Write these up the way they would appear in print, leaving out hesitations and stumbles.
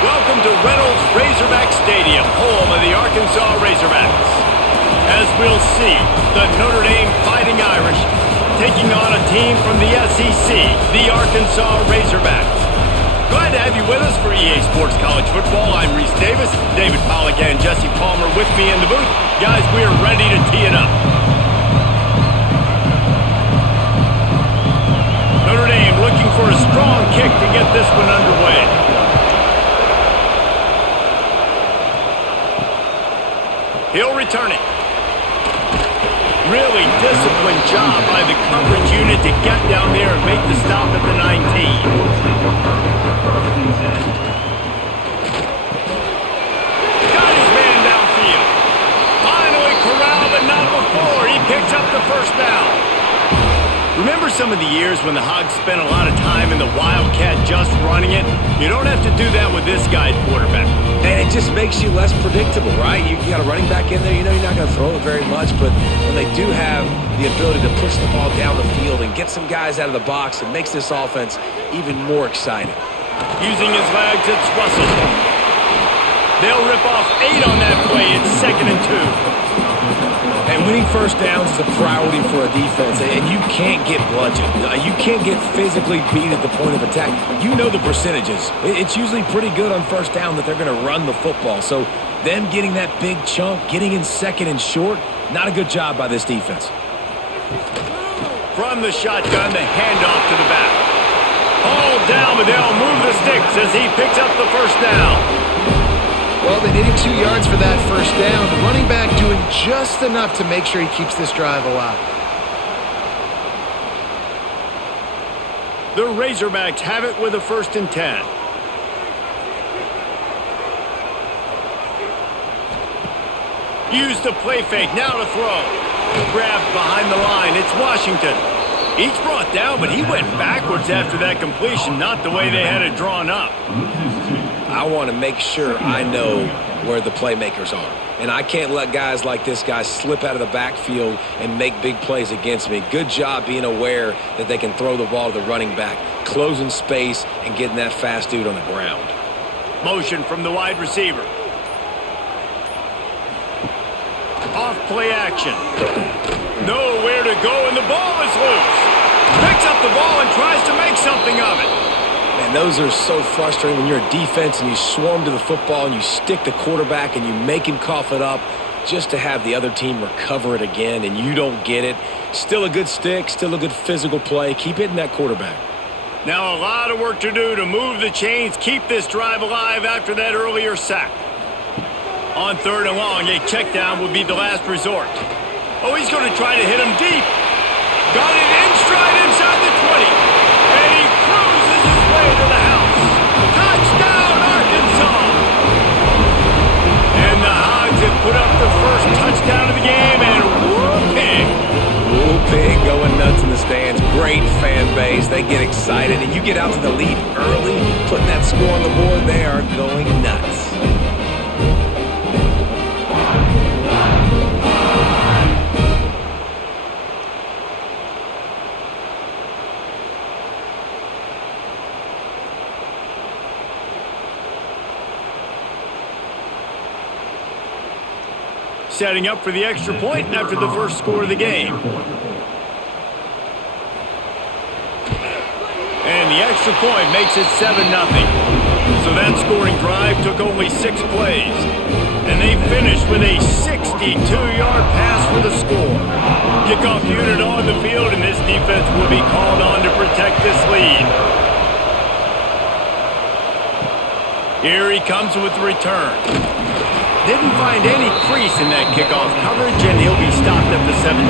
Welcome to Reynolds Razorback Stadium, home of the Arkansas Razorbacks. As we'll see, the Notre Dame Fighting Irish taking on a team from the SEC, the Arkansas Razorbacks. Glad to have you with us for EA Sports College Football. I'm Reese Davis, David Pollack and Jesse Palmer with me in the booth. Guys, we're ready to tee it up. Notre Dame looking for a strong kick to get this one underway. He'll return it. Really disciplined job by the coverage unit to get down there and make the stop at the 19. Got his man downfield. Finally corralled, but not before. He picks up the first down. Remember some of the years when the Hogs spent a lot of time in the Wildcat just running it? You don't have to do that with this guy at quarterback. And it just makes you less predictable, right? You got a running back in there, you know you're not going to throw it very much, but when they do have the ability to push the ball down the field and get some guys out of the box, it makes this offense even more exciting. Using his legs, it's Russell. They'll rip off 8 on that play. It's 2nd and 2. And winning first downs is a priority for a defense, and you can't get bludgeoned. You can't get physically beat at the point of attack. You know the percentages. It's usually pretty good on first down that they're going to run the football. So them getting that big chunk, getting in 2nd and short, not a good job by this defense. From the shotgun, the handoff to the back. Hauled down, but they'll move the sticks as he picks up the first down. Well, they needed 2 yards for that first down. The running back doing just enough to make sure he keeps this drive alive. The Razorbacks have it with a 1st and 10. Use the play fake, now to throw. Grabbed behind the line, it's Washington. Each brought down, but he went backwards after that completion, not the way they had it drawn up. I want to make sure I know where the playmakers are. And I can't let guys like this guy slip out of the backfield and make big plays against me. Good job being aware that they can throw the ball to the running back, closing space and getting that fast dude on the ground. Motion from the wide receiver. Off play action. Nowhere to go, and the ball is loose. Picks up the ball and tries to make something of it. Man, those are so frustrating when you're a defense and you swarm to the football and you stick the quarterback and you make him cough it up just to have the other team recover it again and you don't get it. Still a good stick, still a good physical play. Keep hitting that quarterback. Now a lot of work to do to move the chains, keep this drive alive after that earlier sack. On 3rd and long, a check down would be the last resort. Oh, he's going to try to hit him deep. Got it in stride inside the 20. And he cruises his way to the house. Touchdown, Arkansas! And the Hogs have put up the first touchdown of the game, and whooping! Whooping, going nuts in the stands. Great fan base. They get excited, and you get out to the lead early, putting that score on the board, they are going nuts. Setting up for the extra point after the first score of the game. And the extra point makes it 7-0. So that scoring drive took only 6 plays. And they finished with a 62-yard pass for the score. Kickoff unit on the field, and this defense will be called on to protect this lead. Here he comes with the return. Didn't find any crease in that kickoff coverage, and he'll be stopped at the 17.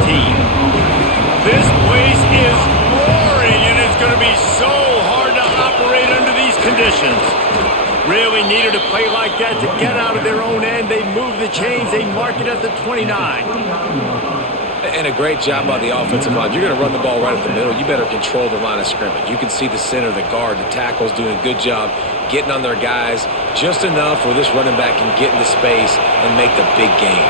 This place is roaring, and it's going to be so hard to operate under these conditions. Really needed a play like that to get out of their own end. They move the chains. They mark it at the 29. And a great job by the offensive line. You're going to run the ball right at the middle. You better control the line of scrimmage. You can see the center, the guard, the tackles doing a good job getting on their guys just enough where this running back can get into space and make the big game.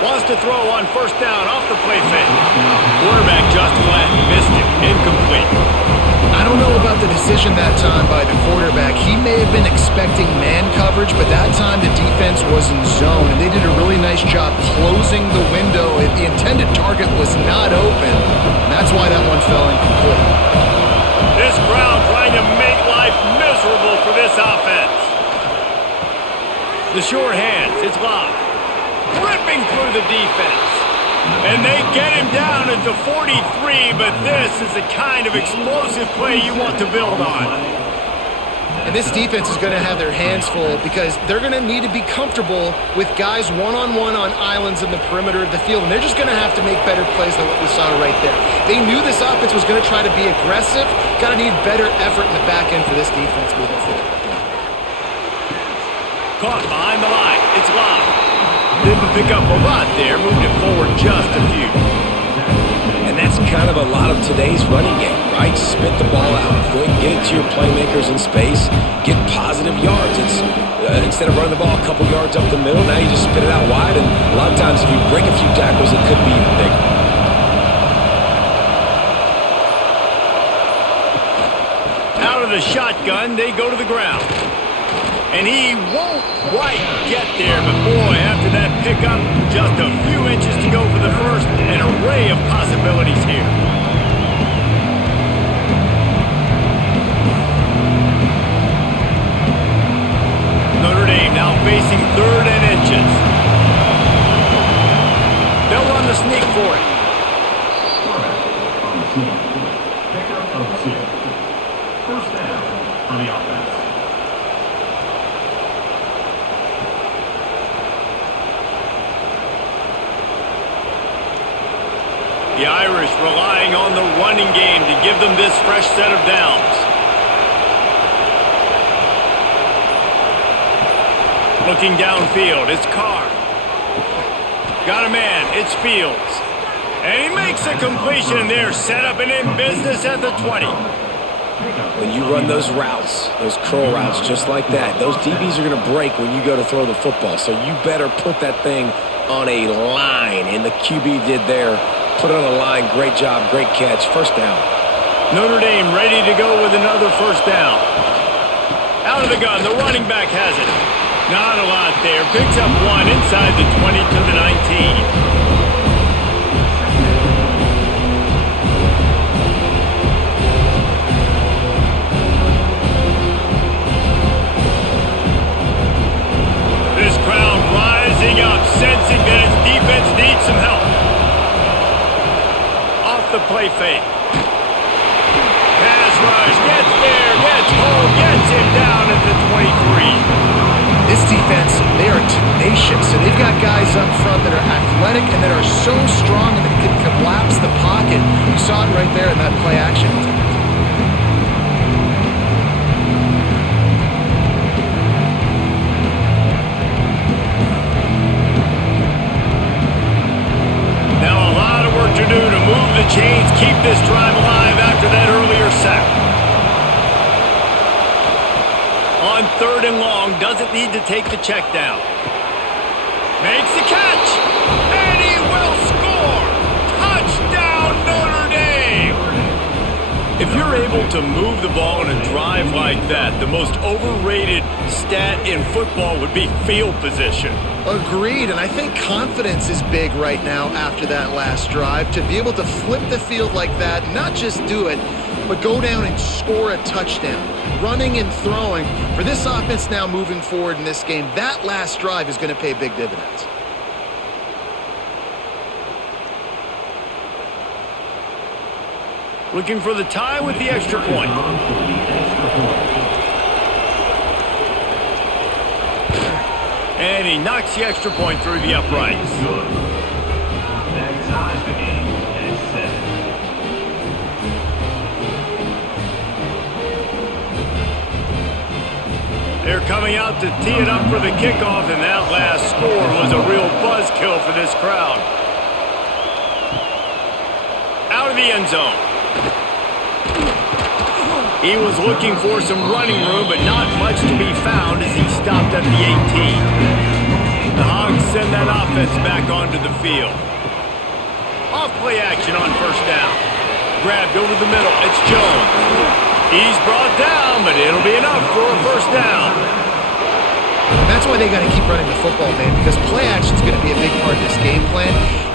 Wants to throw on 1st down off the play fake. Quarterback just flat, missed it, incomplete. I don't know about the decision that time by the quarterback. may have been expecting man coverage, but that time the defense was in zone, and they did a really nice job closing the window. The intended target was not open, and that's why that one fell incomplete. This crowd trying to make life miserable for this offense. The short hands, it's locked. Ripping through the defense. And they get him down at the 43, but this is the kind of explosive play you want to build on. And this defense is going to have their hands full because they're going to need to be comfortable with guys one-on-one on islands in the perimeter of the field, and they're just going to have to make better plays than what we saw right there. They knew this offense was going to try to be aggressive. Got to need better effort in the back end for this defense moving forward. Caught behind the line. It's locked. Didn't pick up a lot there. Moved it forward just a few. And that's kind of a lot of today's running game, right? Spit the ball out quick, get it to your playmakers in space, get positive yards. It's instead of running the ball a couple yards up the middle, now you just spit it out wide. And a lot of times if you break a few tackles, it could be even bigger. Out of the shotgun, they go to the ground. And he won't quite get there, but boy, after that pickup, just a few inches to go for the first, an array of possibilities here. Notre Dame now facing 3rd and inches. They'll run the sneak for it. Pickup of 2. First down for the offense. The Irish relying on the running game to give them this fresh set of downs. Looking downfield, it's Carr. Got a man, it's Fields. And he makes a completion, and they're set up and in business at the 20. When you run those routes, those curl routes just like that, those DBs are going to break when you go to throw the football. So you better put that thing on a line, and the QB did there. Put it on the line. Great job. Great catch. First down. Notre Dame ready to go with another first down. Out of the gun. The running back has it. Not a lot there. Picks up one inside the 20 to the 19. This crowd rising up, sensing that its defense needs some help. The play fake. Pass rush, gets there, gets home, gets him down at the 23. This defense, they are tenacious, and they've got guys up front that are athletic and that are so strong that they can collapse the pocket. You saw it right there in that play action. To do to move the chains, keep this drive alive after that earlier sack. On 3rd and long, doesn't need to take the check down. Makes the catch, and he will score. Touchdown, Notre Dame. If you're able to move the ball in a drive like that, the most overrated stat in football would be field position. Agreed, and I think confidence is big right now after that last drive. To be able to flip the field like that, not just do it, but go down and score a touchdown. Running and throwing. For this offense now moving forward in this game, that last drive is going to pay big dividends. Looking for the tie with the extra point. And he knocks the extra point through the uprights. That ties the game at 7. They're coming out to tee it up for the kickoff, and that last score was a real buzzkill for this crowd. Out of the end zone. He was looking for some running room, but not much to be found as he stopped at the 18. The Hogs send that offense back onto the field. Off play action on first down. Grabbed over the middle. It's Jones. He's brought down, but it'll be enough for a first down. And that's why they got to keep running the football, man, because play action is going to be a big part of this game plan.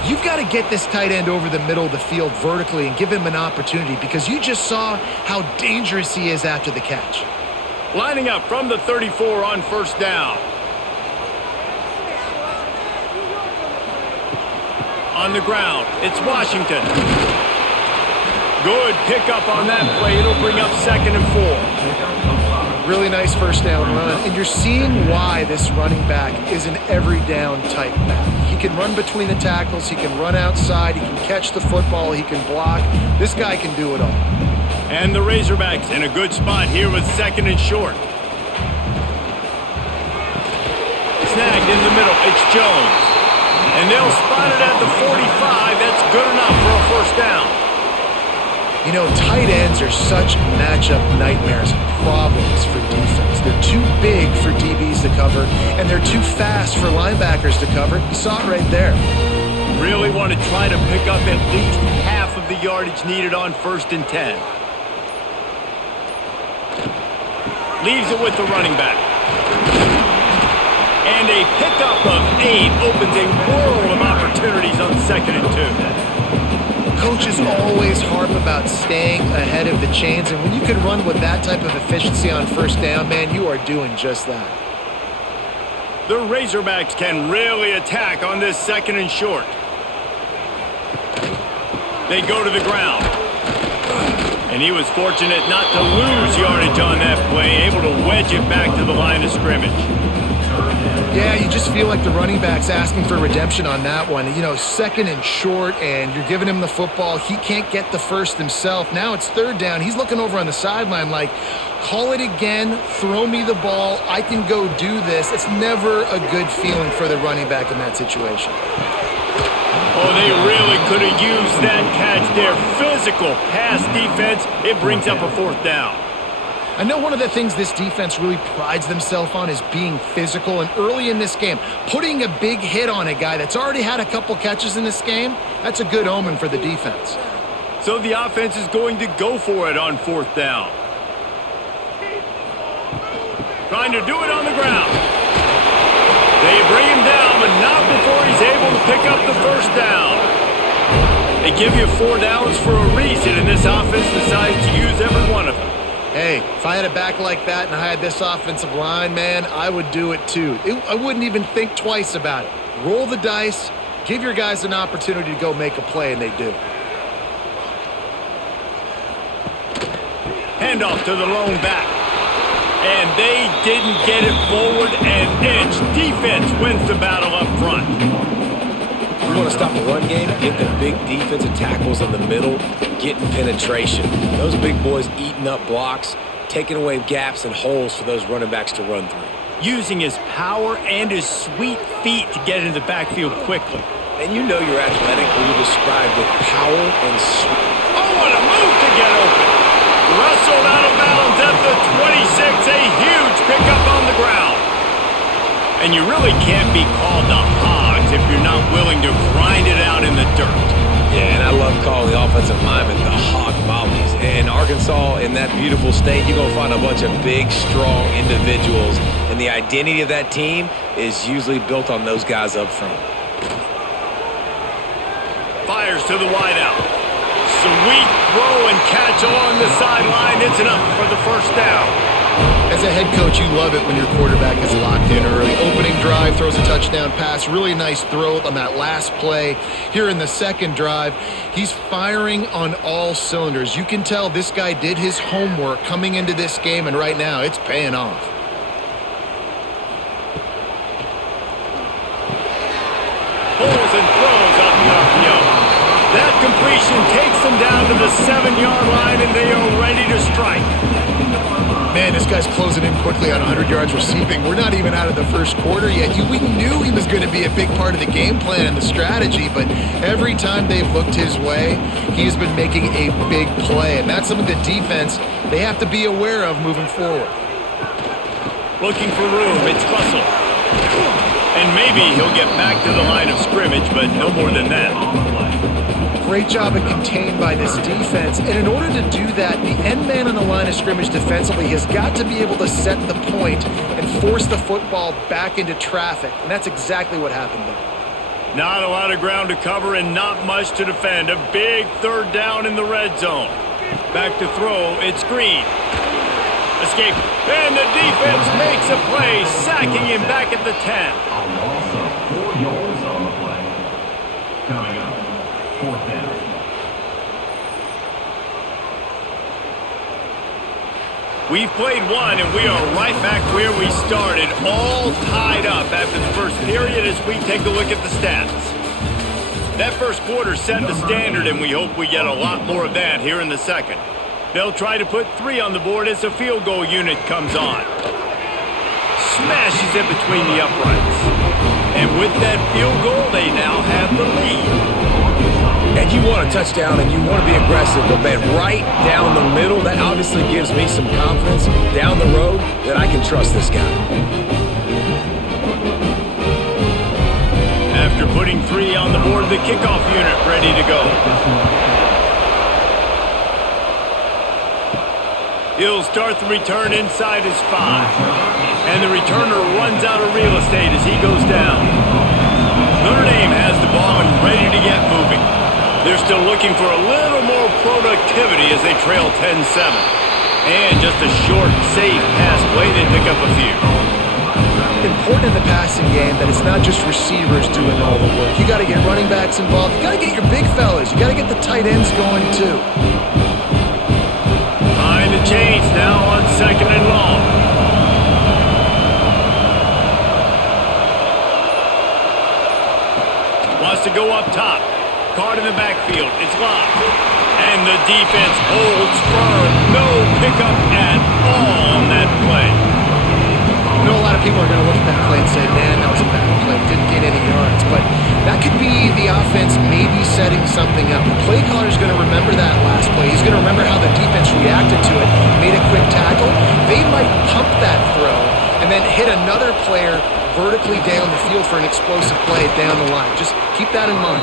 You've got to get this tight end over the middle of the field vertically and give him an opportunity because you just saw how dangerous he is after the catch. Lining up from the 34 on first down. On the ground, it's Washington. Good pickup on that play. It'll bring up 2nd and 4. Really nice first down run. And you're seeing why this running back is an every down type back. He can run between the tackles. He can run outside. He can catch the football. He can block. This guy can do it all. And the Razorbacks in a good spot here with 2nd and short. Snagged in the middle. It's Jones. And they'll spot it at the 45. That's good enough for a first down. You know, tight ends are such matchup nightmares and problems for defense. They're too big for DBs to cover, and they're too fast for linebackers to cover. You saw it right there. Really want to try to pick up at least half of the yardage needed on 1st and 10. Leaves it with the running back. And a pickup of 8 opens a world of opportunities on 2nd and 2. Coaches always harp about staying ahead of the chains, and when you can run with that type of efficiency on first down, man, you are doing just that. The Razorbacks can really attack on this 2nd and short. They go to the ground. And he was fortunate not to lose yardage on that play, able to wedge it back to the line of scrimmage. Yeah, you just feel like the running back's asking for redemption on that one. You know, 2nd and short, and you're giving him the football. He can't get the first himself. Now it's 3rd down. He's looking over on the sideline like, call it again, throw me the ball, I can go do this. It's never a good feeling for the running back in that situation. Oh, they really could have used that catch there. Physical pass defense. It brings up a 4th down. I know one of the things this defense really prides themselves on is being physical, and early in this game, putting a big hit on a guy that's already had a couple catches in this game, that's a good omen for the defense. So the offense is going to go for it on 4th down. Trying to do it on the ground. They bring him down, but not before he's able to pick up the first down. They give you 4 downs for a reason, and this offense decides to use every one of them. Hey, if I had a back like that and I had this offensive line, man, I would do it too. I wouldn't even think twice about it. Roll the dice, give your guys an opportunity to go make a play, and they do. Handoff to the lone back. And they didn't get it forward an inch. Defense wins the battle up front. We want to stop the run game, get the big defensive tackles in the middle, getting penetration. Those big boys eating up blocks, taking away gaps and holes for those running backs to run through. Using his power and his sweet feet to get into the backfield quickly. And you know you're athletic when you describe with power and sweet. Oh, what a move to get open. Wrestled out of bounds at the 26. A huge pickup on the ground. And you really can't be called the Hogs if you're not willing to grind it out in the dirt. Yeah, and I love calling the offensive linemen the hog mollies. In Arkansas, in that beautiful state, you're going to find a bunch of big, strong individuals. And the identity of that team is usually built on those guys up front. Fires to the wideout. Sweet throw and catch along the sideline. It's enough for the first down. As a head coach, you love it when your quarterback is locked in early. Opening drive, throws a touchdown pass. Really nice throw on that last play. Here in the second drive, he's firing on all cylinders. You can tell this guy did his homework coming into this game, and right now it's paying off. Pulls and throws off the RPO. That completion takes them down to the 7-yard line, and they are ready to strike. Man, this guy's closing in quickly on 100 yards receiving. We're not even out of the first quarter yet. We knew he was going to be a big part of the game plan and the strategy, but every time they've looked his way, he has been making a big play, and that's something the defense, they have to be aware of moving forward. Looking for room. It's Russell. And maybe he'll get back to the line of scrimmage, but no more than that. great job of contained by this defense. And in order to do that, the end man on the line of scrimmage defensively has got to be able to set the point and force the football back into traffic. And that's exactly what happened there. Not a lot of ground to cover and not much to defend. A big third down in the red zone. Back to throw, it's Green. Escape, and the defense makes a play, sacking him back at the 10. A loss of 4 yards on the play. Coming up, 4th down. We've played one, and we are right back where we started, all tied up after the first period as we take a look at the stats. That first quarter set the standard, and we hope we get a lot more of that here in the second. They'll try to put 3 on the board as the field goal unit comes on. Smashes it between the uprights. And with that field goal, they now have the lead. And you want a touchdown and you want to be aggressive, but man, right down the middle, that obviously gives me some confidence down the road that I can trust this guy. After putting 3 on the board, the kickoff unit ready to go. He'll start the return inside his 5. And the returner runs out of real estate as he goes down. Notre Dame has the ball and ready to get moving. They're still looking for a little more productivity as they trail 10-7. And just a short, safe pass play, they pick up a few. Important in the passing game that it's not just receivers doing all the work. You got to get running backs involved. You got to get your big fellas. You got to get the tight ends going too. Behind the chains now on 2nd and long. Wants to go up top. Caught in the backfield. It's locked. And the defense holds firm. No pickup at all on that play. I know a lot of people are going to look at that play and say, man, that was a bad play. Didn't get any yards. But that could be the offense maybe setting something up. The play caller is going to remember that last play. He's going to remember how the defense reacted to it, made a quick tackle. They might pump that throw and then hit another player vertically down the field for an explosive play down the line. Just keep that in mind.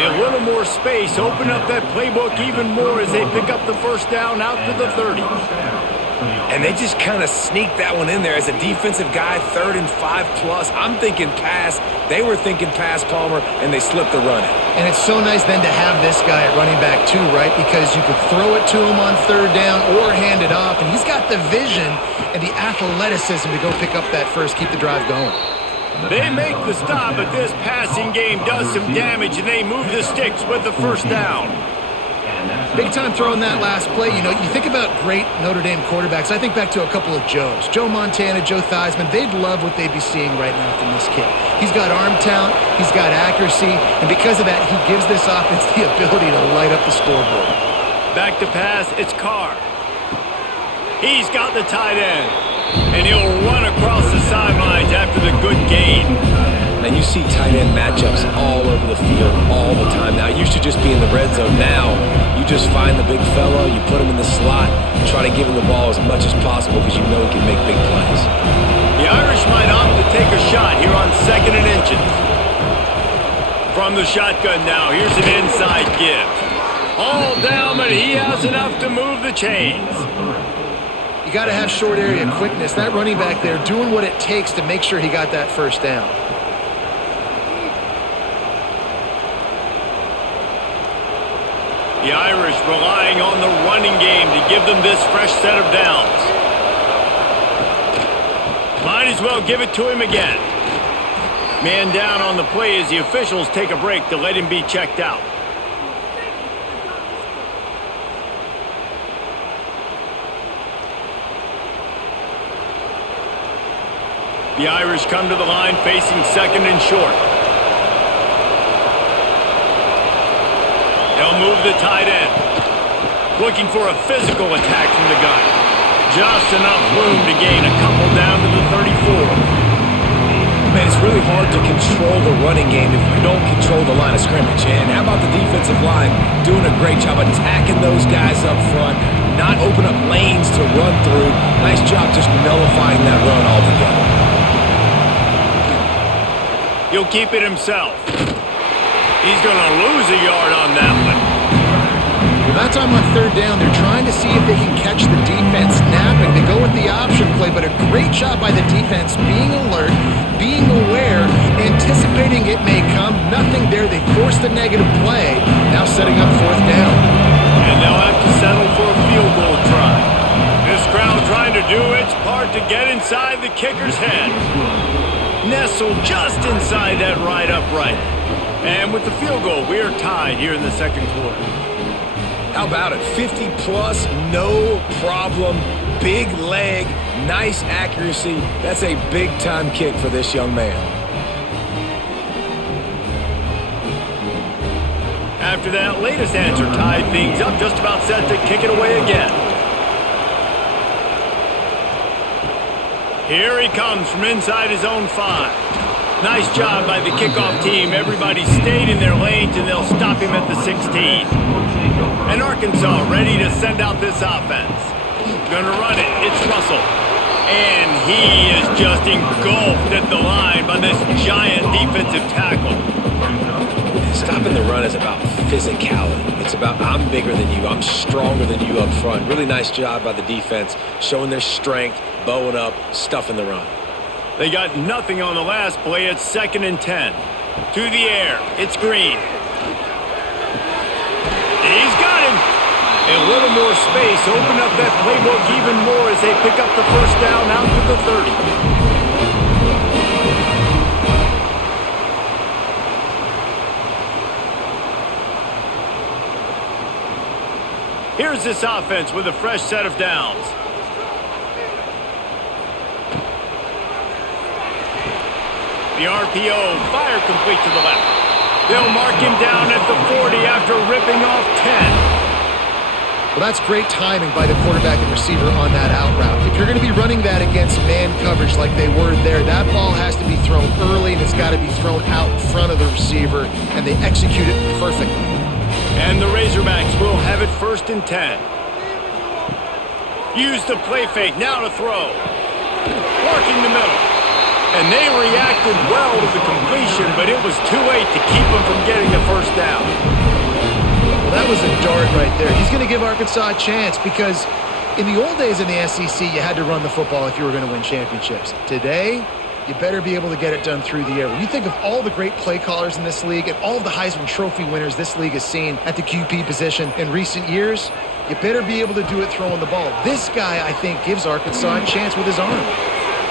A little more space. Open up that playbook even more as they pick up the first down out to the 30. And they just kind of sneak that one in there as a defensive guy, 3rd and 5+. I'm thinking pass. They were thinking pass, Palmer, and they slipped the run in. And it's so nice then to have this guy at running back too, right? Because you could throw it to him on 3rd down or hand it off, and he's got the vision and the athleticism to go pick up that first, keep the drive going. They make the stop, but this passing game does some damage, and they move the sticks with the first down. Big time throwing that last play. You know, you think about great Notre Dame quarterbacks. I think back to a couple of Joes. Joe Montana, Joe Theismann. They'd love what they'd be seeing right now from this kid. He's got arm talent. He's got accuracy. And because of that, he gives this offense the ability to light up the scoreboard. Back to pass. It's Carr. He's got the tight end. And he'll run across the sidelines after the good gain. And you see tight end matchups all over the field all the time. Now, it used to just be in the red zone. Now, you just find the big fella, you put him in the slot, try to give him the ball as much as possible because you know he can make big plays. The Irish might opt to take a shot here on 2nd and inches. From the shotgun now, here's an inside give. All down, but he has enough to move the chains. You got to have short area quickness. That running back there doing what it takes to make sure he got that first down. The Irish relying on the running game to give them this fresh set of downs. Might as well give it to him again. Man down on the play as the officials take a break to let him be checked out. The Irish come to the line facing 2nd and short. They'll move the tight end. Looking for a physical attack from the gun. Just enough room to gain a couple down to the 34. Man, it's really hard to control the running game if you don't control the line of scrimmage. And how about the defensive line doing a great job attacking those guys up front, not open up lanes to run through. Nice job just nullifying that run altogether. He'll keep it himself. He's going to lose a yard on that one. Well, that time on third down, they're trying to see if they can catch the defense napping. They go with the option play, but a great job by the defense being alert, being aware, anticipating it may come. Nothing there. They forced the negative play, now setting up fourth down. And they'll have to settle for a field goal try. This crowd trying to do its part to get inside the kicker's head. Nestled just inside that right upright. And with the field goal, we are tied here in the second quarter. How about it? 50-plus, no problem. Big leg, nice accuracy. That's a big-time kick for this young man. After that latest answer tied things up, just about set to kick it away again. Here he comes from inside his own 5. Nice job by the kickoff team. Everybody stayed in their lanes, and they'll stop him at the 16. And Arkansas ready to send out this offense. Gonna run it. It's Russell. And he is just engulfed at the line by this giant defensive tackle. Stopping the run is about physicality. It's about I'm bigger than you. I'm stronger than you up front. Really nice job by the defense, showing their strength, bowing up, stuffing the run. They got nothing on the last play. It's 2nd and 10. To the air. It's Green. He's got him. A little more space. Open up that playbook even more as they pick up the first down out to the 30. Here's this offense with a fresh set of downs. The RPO, fire complete to the left. They'll mark him down at the 40 after ripping off 10. Well, that's great timing by the quarterback and receiver on that out route. If you're going to be running that against man coverage like they were there, that ball has to be thrown early, and it's got to be thrown out in front of the receiver, and they execute it perfectly. And the Razorbacks will have it 1st and 10. Use the play fake, now to throw. Working the middle. And they reacted well to the completion, but it was too late to keep them from getting the first down. Well, that was a dart right there. He's going to give Arkansas a chance because in the old days in the SEC, you had to run the football if you were going to win championships. Today, you better be able to get it done through the air. When you think of all the great play callers in this league and all of the Heisman Trophy winners this league has seen at the QB position in recent years, you better be able to do it throwing the ball. This guy, I think, gives Arkansas a chance with his arm.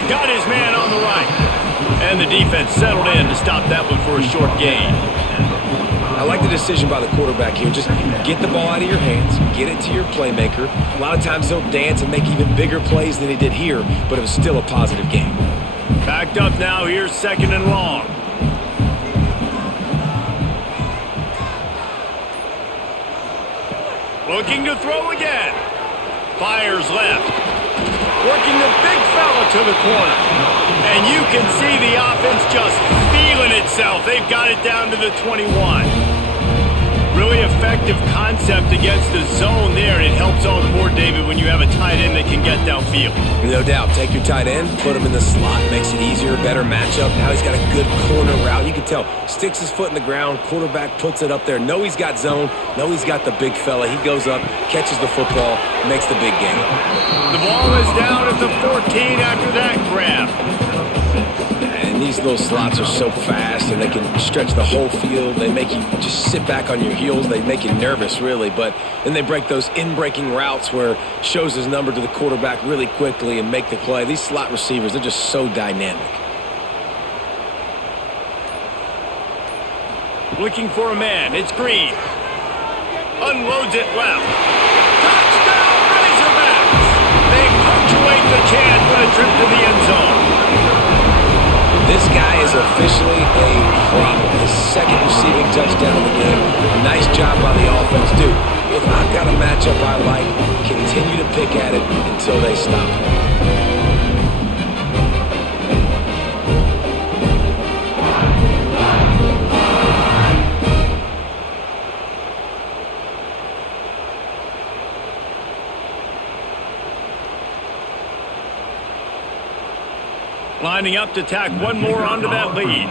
Got his man on the right. And the defense settled in to stop that one for a short gain. I like the decision by the quarterback here. Just get the ball out of your hands, get it to your playmaker. A lot of times he'll dance and make even bigger plays than he did here, but it was still a positive game. Backed up now, here's 2nd and long. Looking to throw again. Fires left. Working the big fella to the corner. And you can see the offense just feeling itself. They've got it down to the 21. Really effective concept against the zone there, and it helps all the more, David, when you have a tight end that can get downfield. No doubt. Take your tight end, put him in the slot, makes it easier, better matchup. Now he's got a good corner route. You can tell, sticks his foot in the ground, quarterback puts it up there. Know he's got zone, know he's got the big fella. He goes up, catches the football, makes the big game. The ball is down at the 14 after that grab. And these little slots are so fast, and they can stretch the whole field. They make you just sit back on your heels. They make you nervous, really. But then they break those in-breaking routes where shows his number to the quarterback really quickly and make the play. These slot receivers, they're just so dynamic. Looking for a man. It's Green. Unloads it left. Touchdown, Razorbacks! They punctuate the chance with a trip to the end zone. This guy is officially a problem. His 2nd receiving touchdown of the game. Nice job by the offense. Dude, if I've got a matchup I like, continue to pick at it until they stop it. Lining up to tack one more onto that lead.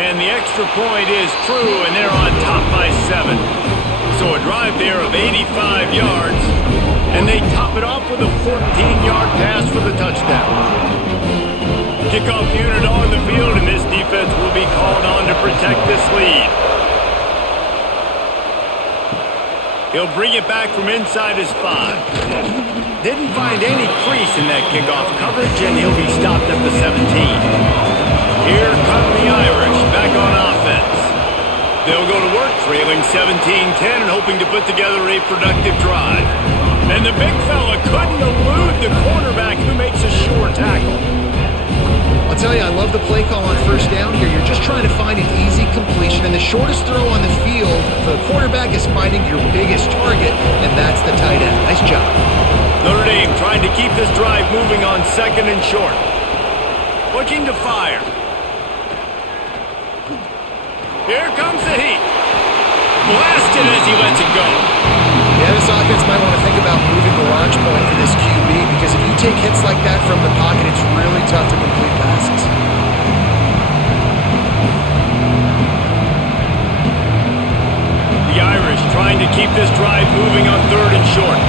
And the extra point is true, and they're on top by 7. So a drive there of 85 yards, and they top it off with a 14-yard pass for the touchdown. Kickoff unit on the field, and this defense will be called on to protect this lead. He'll bring it back from inside his 5. Didn't find any crease in that kickoff coverage, and he'll be stopped at the 17. Here come the Irish back on offense. They'll go to work trailing 17-10 and hoping to put together a productive drive. And the big fella couldn't elude the quarterback who makes a sure tackle. I'll tell you, I love the play call on first down here. You're just trying to find an easy completion, and the shortest throw on the field for the quarterback is finding your biggest target, and that's the tight end. Nice job. Notre Dame trying to keep this drive moving on 2nd and short. Looking to fire. Here comes the heat. Blasted as he lets it go. Yeah, this offense might want to think about moving the launch point for this QB, because if you take hits like that from the pocket, it's really tough to complete passes. The Irish trying to keep this drive moving on 3rd and short.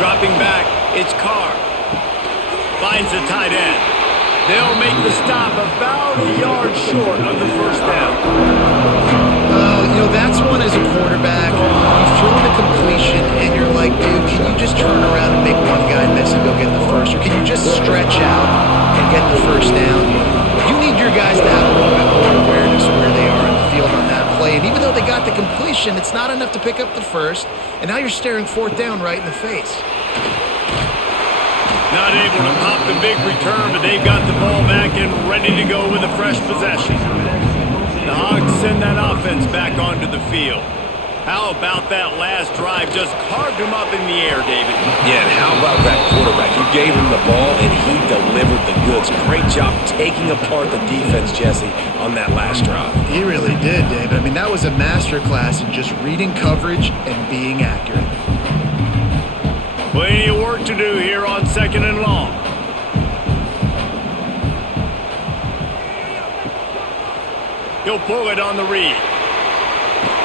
Dropping back, it's Carr. Finds the tight end. They'll make the stop about a yard short of the first down. That's one as a quarterback. You've thrown the completion, and you're like, dude, can you just turn around and make one guy miss and go get the first? Or can you just stretch out and get the first down? You need your guys to have a little bit more awareness of where they are in the field on that play. And even though they got the completion, it's not enough to pick up the first. And now you're staring 4th down right in the face. Not able to pop the big return, but they've got the ball back and ready to go with a fresh possession. The Hogs send that offense back onto the field. How about that last drive? Just carved him up in the air, David. Yeah, and how about that quarterback? You gave him the ball, and he delivered the goods. Great job taking apart the defense, Jesse, on that last drive. He really did, David. I mean, that was a masterclass in just reading coverage and being accurate. Plenty of work to do here on 2nd and long. He'll pull it on the read.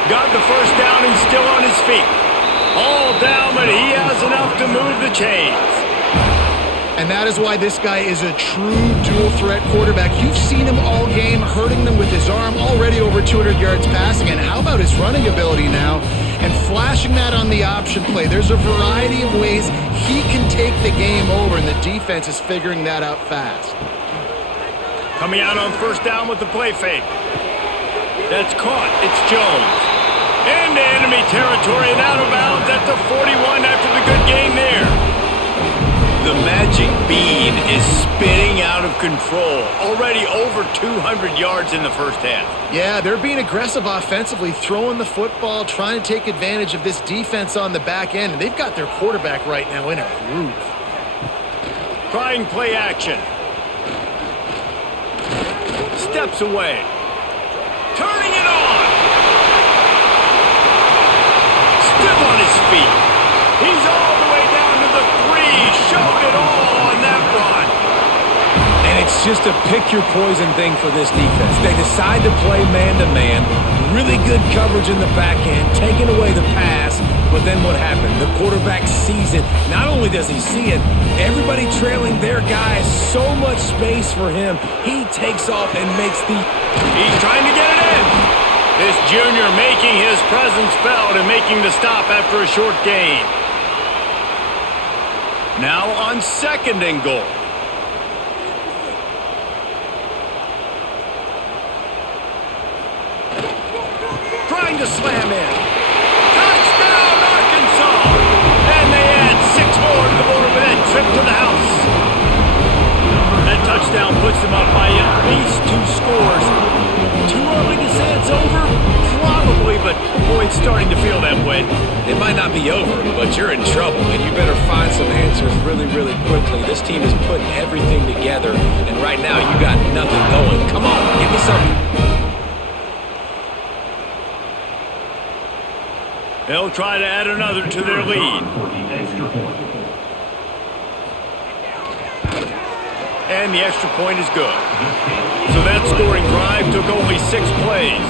Got the first down and still on his feet. All down, but he has enough to move the chains. And that is why this guy is a true dual-threat quarterback. You've seen him all game, hurting them with his arm, already over 200 yards passing. And how about his running ability now? And flashing that on the option play. There's a variety of ways he can take the game over, and the defense is figuring that out fast. Coming out on first down with the play fake. That's caught. It's Jones. Into enemy territory and out of bounds at the 41 after the good gain there. The magic bean is spinning out of control. Already over 200 yards in the first half. Yeah, they're being aggressive offensively, throwing the football, trying to take advantage of this defense on the back end. And they've got their quarterback right now in a groove. Trying play action. Steps away. Turning it on. Still on his feet. He's all the way down to the 3. Showed it all on that run. And it's just a pick-your-poison thing for this defense. They decide to play man-to-man. Really good coverage in the back end, taking away the pass. But then what happened? The quarterback sees it. Not only does he see it, everybody trailing their guy, so much space for him. He takes off and makes the... He's trying to get it in. This junior making his presence felt and making the stop after a short gain. Now on 2nd and goal. Trying to slam in. Touchdown, Arkansas! And they add 6 more to the board with that trip to the house. That touchdown puts them up by at least 2 scores. Too early to say it's over? Probably, but boy, it's starting to feel that way. It might not be over, but you're in trouble, and you better find some answers really, really quickly. This team is putting everything together, and right now you got nothing going. Come on, give me something. They'll try to add another to their lead. And the extra point is good. So that scoring drive took only 6 plays.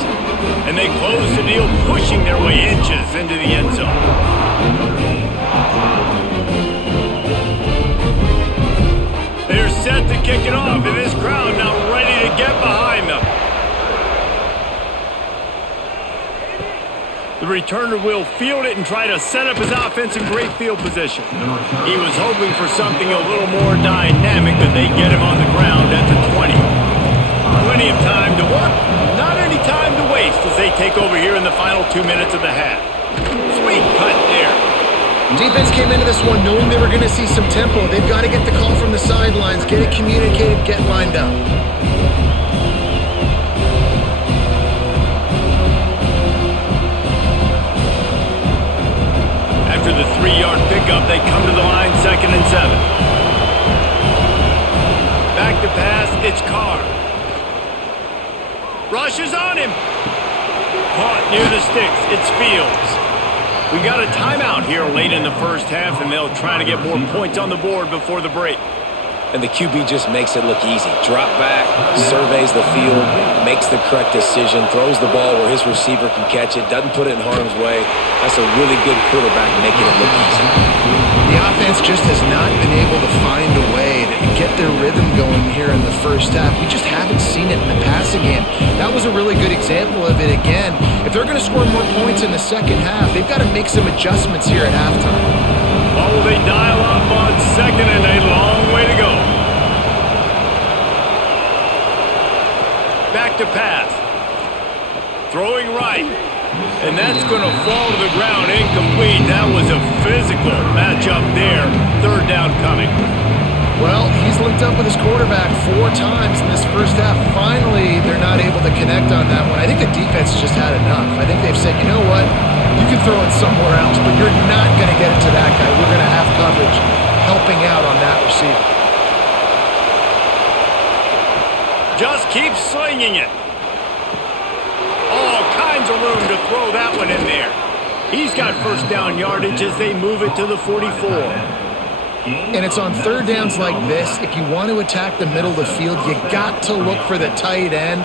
And they closed the deal, pushing their way inches into the end zone. They're set to kick it off, and this crowd now ready to get behind them. The returner will field it and try to set up his offense in great field position. He was hoping for something a little more dynamic, but they get him on the ground at the 20. Plenty of time to work, not any time to waste as they take over here in the final 2 minutes of the half. Sweet cut there. Defense came into this one knowing they were going to see some tempo. They've got to get the call from the sidelines, get it communicated, get lined up. After the 3-yard pickup, they come to the line 2nd and 7. Back to pass, it's Carr. Rushes on him. Caught near the sticks. It's Fields. We got a timeout here late in the first half, and they'll try to get more points on the board before the break. And the QB just makes it look easy. Drop back, surveys the field, makes the correct decision, throws the ball where his receiver can catch it, doesn't put it in harm's way. That's a really good quarterback making it look easy. The offense just has not been able to find a way to get their rhythm going here in the first half. We just haven't seen it in the passing game. That was a really good example of it again. If they're going to score more points in the second half, they've got to make some adjustments here at halftime. What will they dial up on 2nd and a long way to go? Back to pass. Throwing right. And that's going to fall to the ground incomplete. That was a physical matchup there. 3rd down coming. Well, he's linked up with his quarterback 4 times in this first half. Finally, they're not able to connect on that one. I think the defense has just had enough. I think they've said, you know what? You can throw it somewhere else, but you're not going to get it to that guy. We're going to have coverage helping out on that receiver. Just keep slinging it. All kinds of room to throw that one in there. He's got 1st down yardage as they move it to the 44. And it's on 3rd downs like this. If you want to attack the middle of the field, you got to look for the tight end.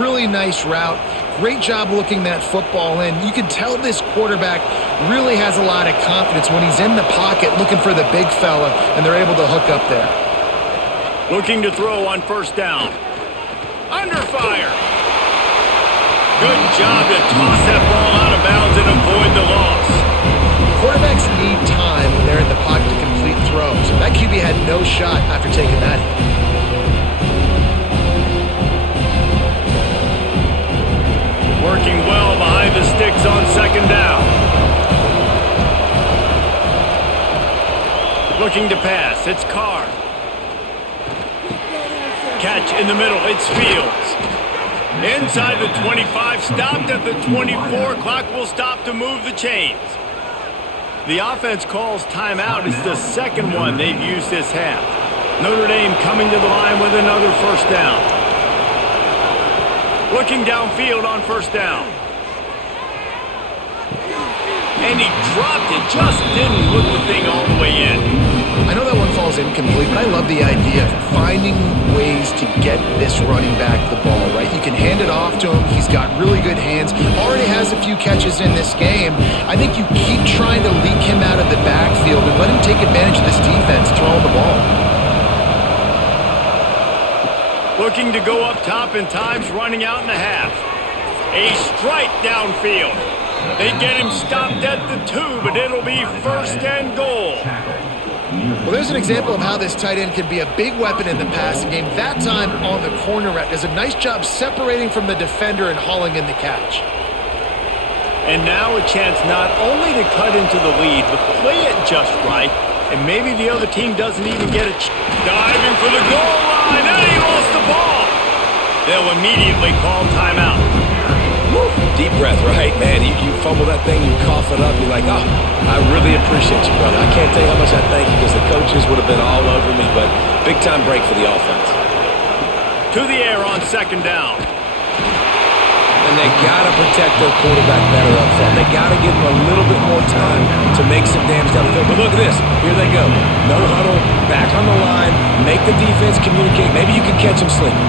Really nice route. Great job looking that football in. You can tell this quarterback really has a lot of confidence when he's in the pocket looking for the big fella, and they're able to hook up there. Looking to throw on 1st down. Under fire. Good job to toss that ball out of bounds and avoid the loss. Quarterbacks need time when they're in the pocket to complete throws. That QB had no shot after taking that hit. Working well behind the sticks on 2nd down. Looking to pass. It's Carr. Catch in the middle. It's Fields. Inside the 25. Stopped at the 24. Clock will stop to move the chains. The offense calls timeout. It's the 2nd one they've used this half. Notre Dame coming to the line with another 1st down. Looking downfield on 1st down. And he dropped it. Just didn't look the thing all the way in. I know that one falls incomplete, but I love the idea of finding ways to get this running back the ball, right? You can hand it off to him. He's got really good hands. Already has a few catches in this game. I think you keep trying to leak him out of the backfield and let him take advantage of this defense throwing the ball. Looking to go up top and time's running out in the half. A strike downfield. They get him stopped at the 2, but it'll be 1st and goal. Well, there's an example of how this tight end can be a big weapon in the passing game. That time on the corner route does a nice job separating from the defender and hauling in the catch. And now a chance not only to cut into the lead, but play it just right. And maybe the other team doesn't even get a diving for the goal line. And he lost the ball. They'll immediately call timeout. Woo. Deep breath, right? Man, you fumble that thing, you cough it up, you're like, oh, I really appreciate you, brother. I can't tell you how much I thank you because the coaches would have been all over me, but big time break for the offense. To the air on 2nd down. And they got to protect their quarterback better up front. They got to give him a little bit more time to make some damage down the field. But look at this. Here they go. No huddle, back on the line, make the defense communicate. Maybe you can catch them sleeping.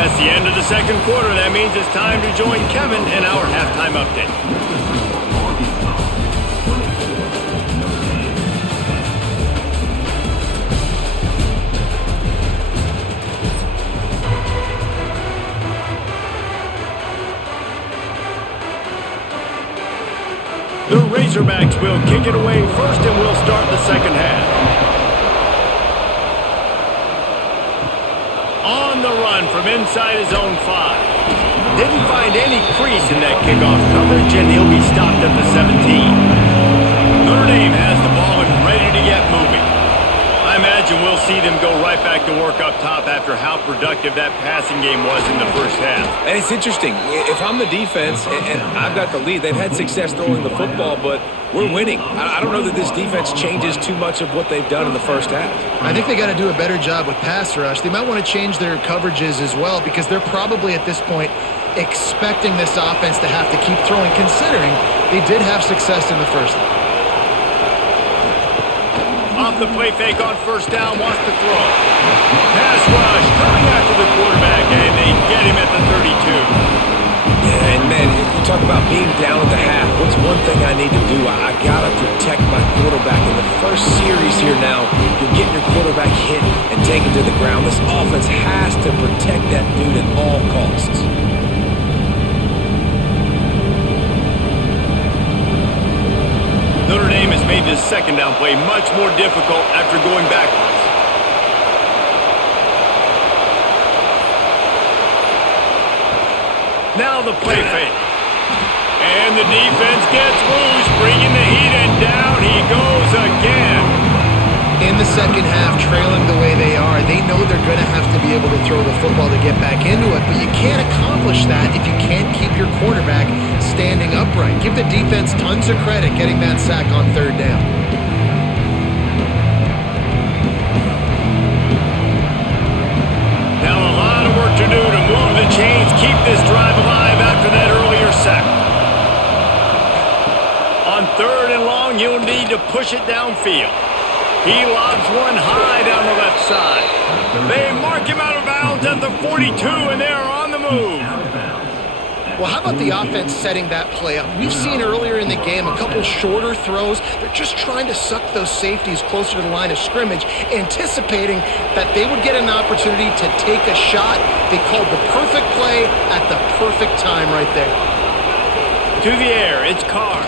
That's the end of the second quarter. That means it's time to join Kevin in our halftime update. The Razorbacks will kick it away first, and we'll start the second half. On the run from inside his own 5. Didn't find any crease in that kickoff coverage, and he'll be stopped at the 17. Notre Dame has the ball and ready to get moving. I imagine we'll see them go right back to work up top after how productive that passing game was in the first half. And it's interesting. If I'm the defense and I've got the lead, they've had success throwing the football, but we're winning. I don't know that this defense changes too much of what they've done in the first half. I think they got to do a better job with pass rush. They might want to change their coverages as well because they're probably at this point expecting this offense to have to keep throwing, considering they did have success in the first half. Off the play fake on first down, wants to throw. Pass rush, coming after the quarterback, and they get him at the 32. Yeah, and man, you talk about being down at the half. What's one thing I need to do? I got to protect my quarterback. In the first series here now, you're getting your quarterback hit and taken to the ground. This offense has to protect that dude at all costs. Notre Dame has made this second down play much more difficult after going backwards. Now the play fake. And the defense gets loose, bringing the heat, and down he goes again. In the second half, trailing the way they are, they know they're going to have to be able to throw the football to get back into it, but you can't accomplish that if you can't keep your quarterback standing upright. Give the defense tons of credit getting that sack on third down. Now a lot of work to do to move the chains, keep this drive alive after that earlier sack. On third and long, you'll need to push it downfield. He lobs one high down the left side. They mark him out of bounds at the 42, and they're on the move. Well, how about the offense setting that play up? We've seen earlier in the game a couple shorter throws. They're just trying to suck those safeties closer to the line of scrimmage, anticipating that they would get an opportunity to take a shot. They called the perfect play at the perfect time right there. To the air, it's Carr.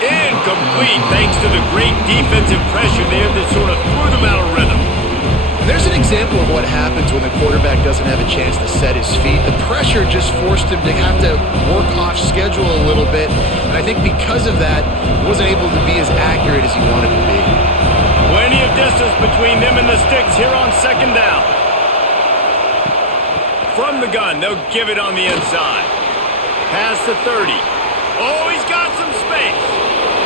Incomplete thanks to the great defensive pressure there that sort of threw them out of rhythm. And there's an example of what happens when the quarterback doesn't have a chance to set his feet. The pressure just forced him to have to work off schedule a little bit. And I think because of that, he wasn't able to be as accurate as he wanted to be. Plenty of distance between them and the sticks here on second down. From the gun, they'll give it on the inside. Past the 30. Oh, he's got some space.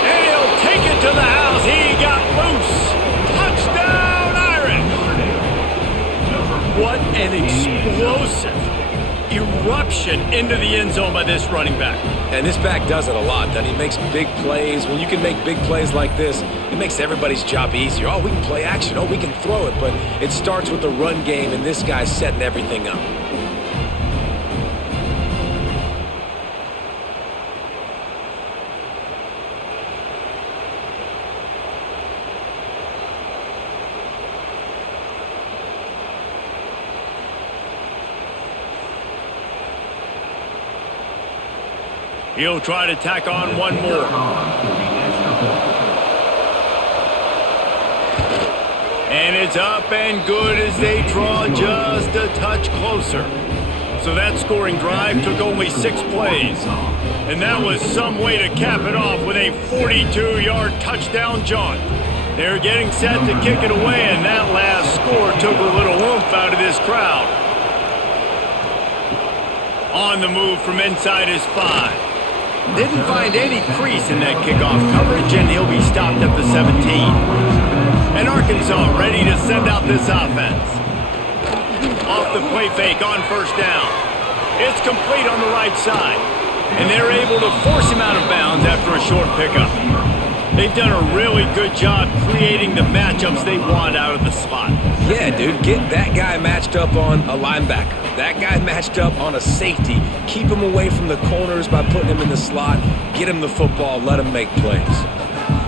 And he'll take it to the house. He got loose. Touchdown, Irish. What an explosive eruption into the end zone by this running back. And this back does it a lot. Then he makes big plays. When you can make big plays like this, it makes everybody's job easier. Oh, we can play action. Oh, we can throw it. But it starts with the run game, and this guy's setting everything up. He'll try to tack on one more. And it's up and good as they draw just a touch closer. So that scoring drive took only 6 plays. And that was some way to cap it off with a 42-yard touchdown jaunt. They're getting set to kick it away, and that last score took a little oomph out of this crowd. On the move from inside his 5. Didn't find any crease in that kickoff coverage, and he'll be stopped at the 17. And Arkansas ready to send out this offense. Off the play fake on first down. It's complete on the right side. And they're able to force him out of bounds after a short pickup. They've done a really good job creating the matchups they want out of the slot. Yeah, dude, get that guy matched up on a linebacker. That guy matched up on a safety. Keep him away from the corners by putting him in the slot. Get him the football. Let him make plays.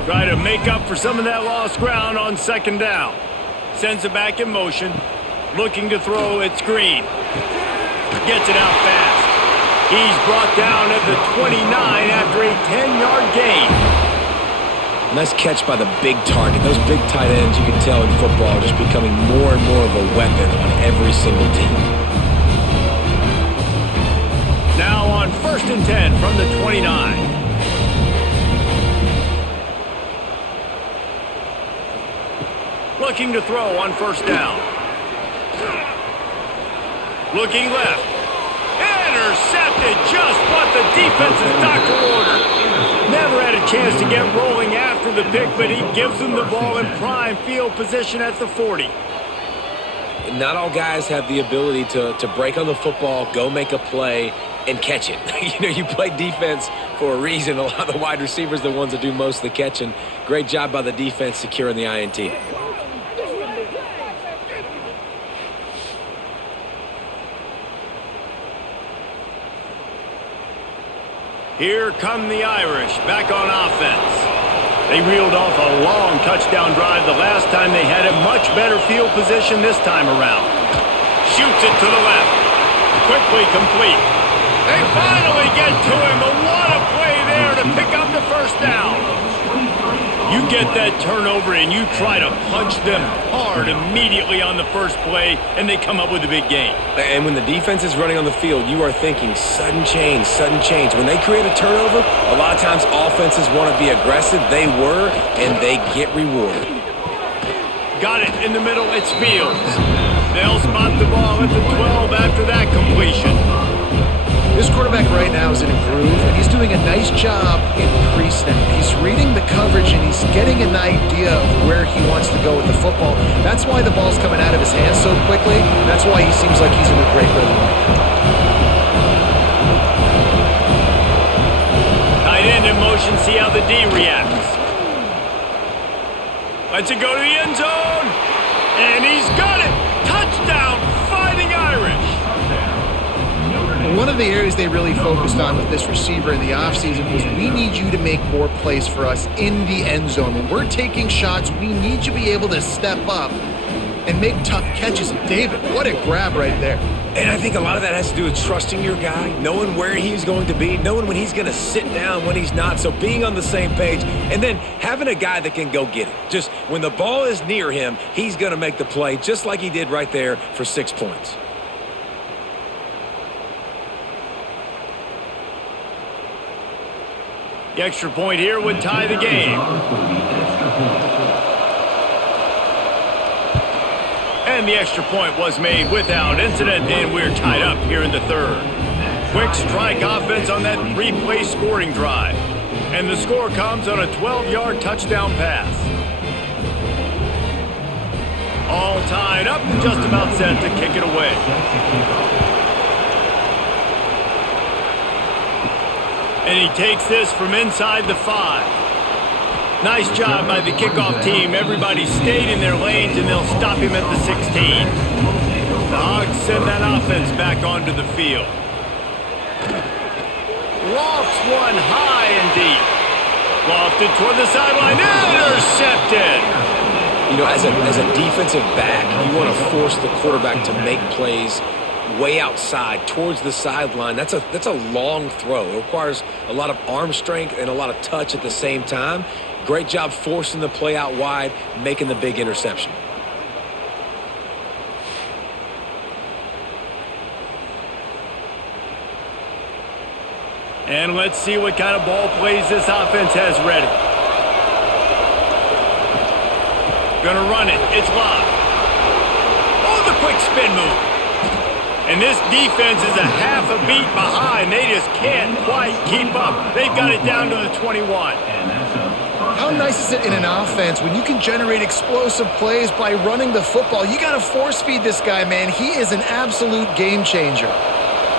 Try to make up for some of that lost ground on second down. Sends it back in motion. Looking to throw, it's Green. Gets it out fast. He's brought down at the 29 after a 10-yard gain. Nice catch by the big target. Those big tight ends, you can tell in football, are just becoming more and more of a weapon on every single team. Now on 1st and 10 from the 29. Looking to throw on 1st down. Looking left. Intercepted, just what the defensive doctor ordered. Never had a chance to get rolling after the pick, but he gives them the ball in prime field position at the 40. Not all guys have the ability to break on the football, go make a play, and catch it. You play defense for a reason. A lot of the wide receivers are the ones that do most of the catching. Great job by the defense securing the INT. Here come the Irish back on offense. They reeled off a long touchdown drive the last time they had a much better field position this time around. Shoots it to the left. Quickly complete. They finally get to him, but what a play there to pick up the 1st down. You get that turnover and you try to punch them hard immediately on the first play, and they come up with a big gain. And when the defense is running on the field, you are thinking sudden change, sudden change. When they create a turnover, a lot of times offenses want to be aggressive. They were, and they get rewarded. Got it in the middle. It's Fields. They'll spot the ball at the 12 after that completion. This quarterback right now is in a groove, and he's doing a nice job in pre-snap. He's reading the coverage, and he's getting an idea of where he wants to go with the football. That's why the ball's coming out of his hands so quickly. That's why he seems like he's in a great rhythm right now. Tight end in motion, see how the D reacts. Lets it go to the end zone, and he's got it! Touchdown, Fighting Irish! One of the areas they really focused on with this receiver in the offseason was we need you to make more plays for us in the end zone. When we're taking shots, we need you to be able to step up and make tough catches. And David, what a grab right there. And I think a lot of that has to do with trusting your guy, knowing where he's going to be, knowing when he's going to sit down, when he's not. So being on the same page, and then having a guy that can go get it. Just when the ball is near him, he's going to make the play just like he did right there for 6 points. The extra point here would tie the game. And the extra point was made without incident, and we're tied up here in the 3rd. Quick strike offense on that 3-play scoring drive. And the score comes on a 12-yard touchdown pass. All tied up and just about set to kick it away. And he takes this from inside the 5. Nice job by the kickoff team. Everybody stayed in their lanes, and they'll stop him at the 16. The Hogs send that offense back onto the field. Lofts one high and deep. Lofted toward the sideline. Intercepted. As a defensive back, you want to force the quarterback to make plays way outside towards the sideline. That's a long throw. It requires a lot of arm strength and a lot of touch at the same time. Great job forcing the play out wide, making the big interception. And let's see what kind of ball plays this offense has ready. Gonna run it. It's locked. Oh, the quick spin move. And this defense is a half a beat behind. They just can't quite keep up. They've got it down to the 21. How nice is it in an offense when you can generate explosive plays by running the football? You got to force feed this guy, man. He is an absolute game changer.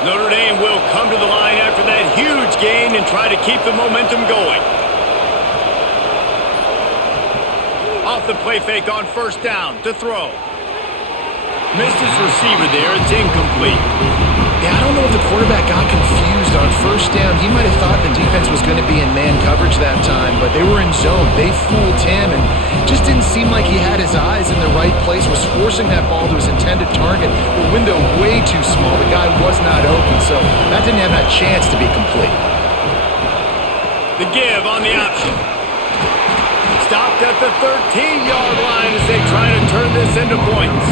Notre Dame will come to the line after that huge gain and try to keep the momentum going. Off the play fake on 1st down to throw. Missed his receiver there. It's incomplete. Yeah, I don't know if the quarterback got confused on first down. He might have thought the defense was going to be in man coverage that time, but they were in zone. They fooled him and just didn't seem like he had his eyes in the right place, was forcing that ball to his intended target. The window way too small. The guy was not open, so that didn't have a chance to be complete. The give on the option. Stopped at the 13-yard line as they try to turn this into points.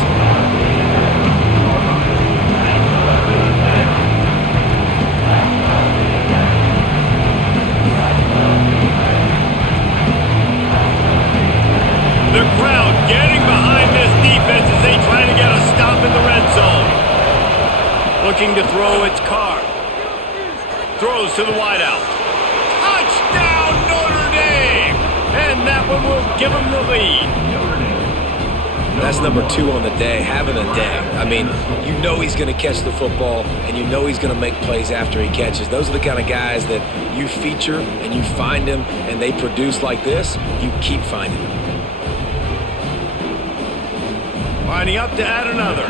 The crowd getting behind this defense as they try to get a stop in the red zone. Looking to throw its car. Throws to the wideout. Touchdown, Notre Dame! And that one will give them the lead. That's number 2 on the day, having a day. I mean, you know he's going to catch the football, and you know he's going to make plays after he catches. Those are the kind of guys that you feature, and you find them, and they produce like this, you keep finding them. Lining up to add another.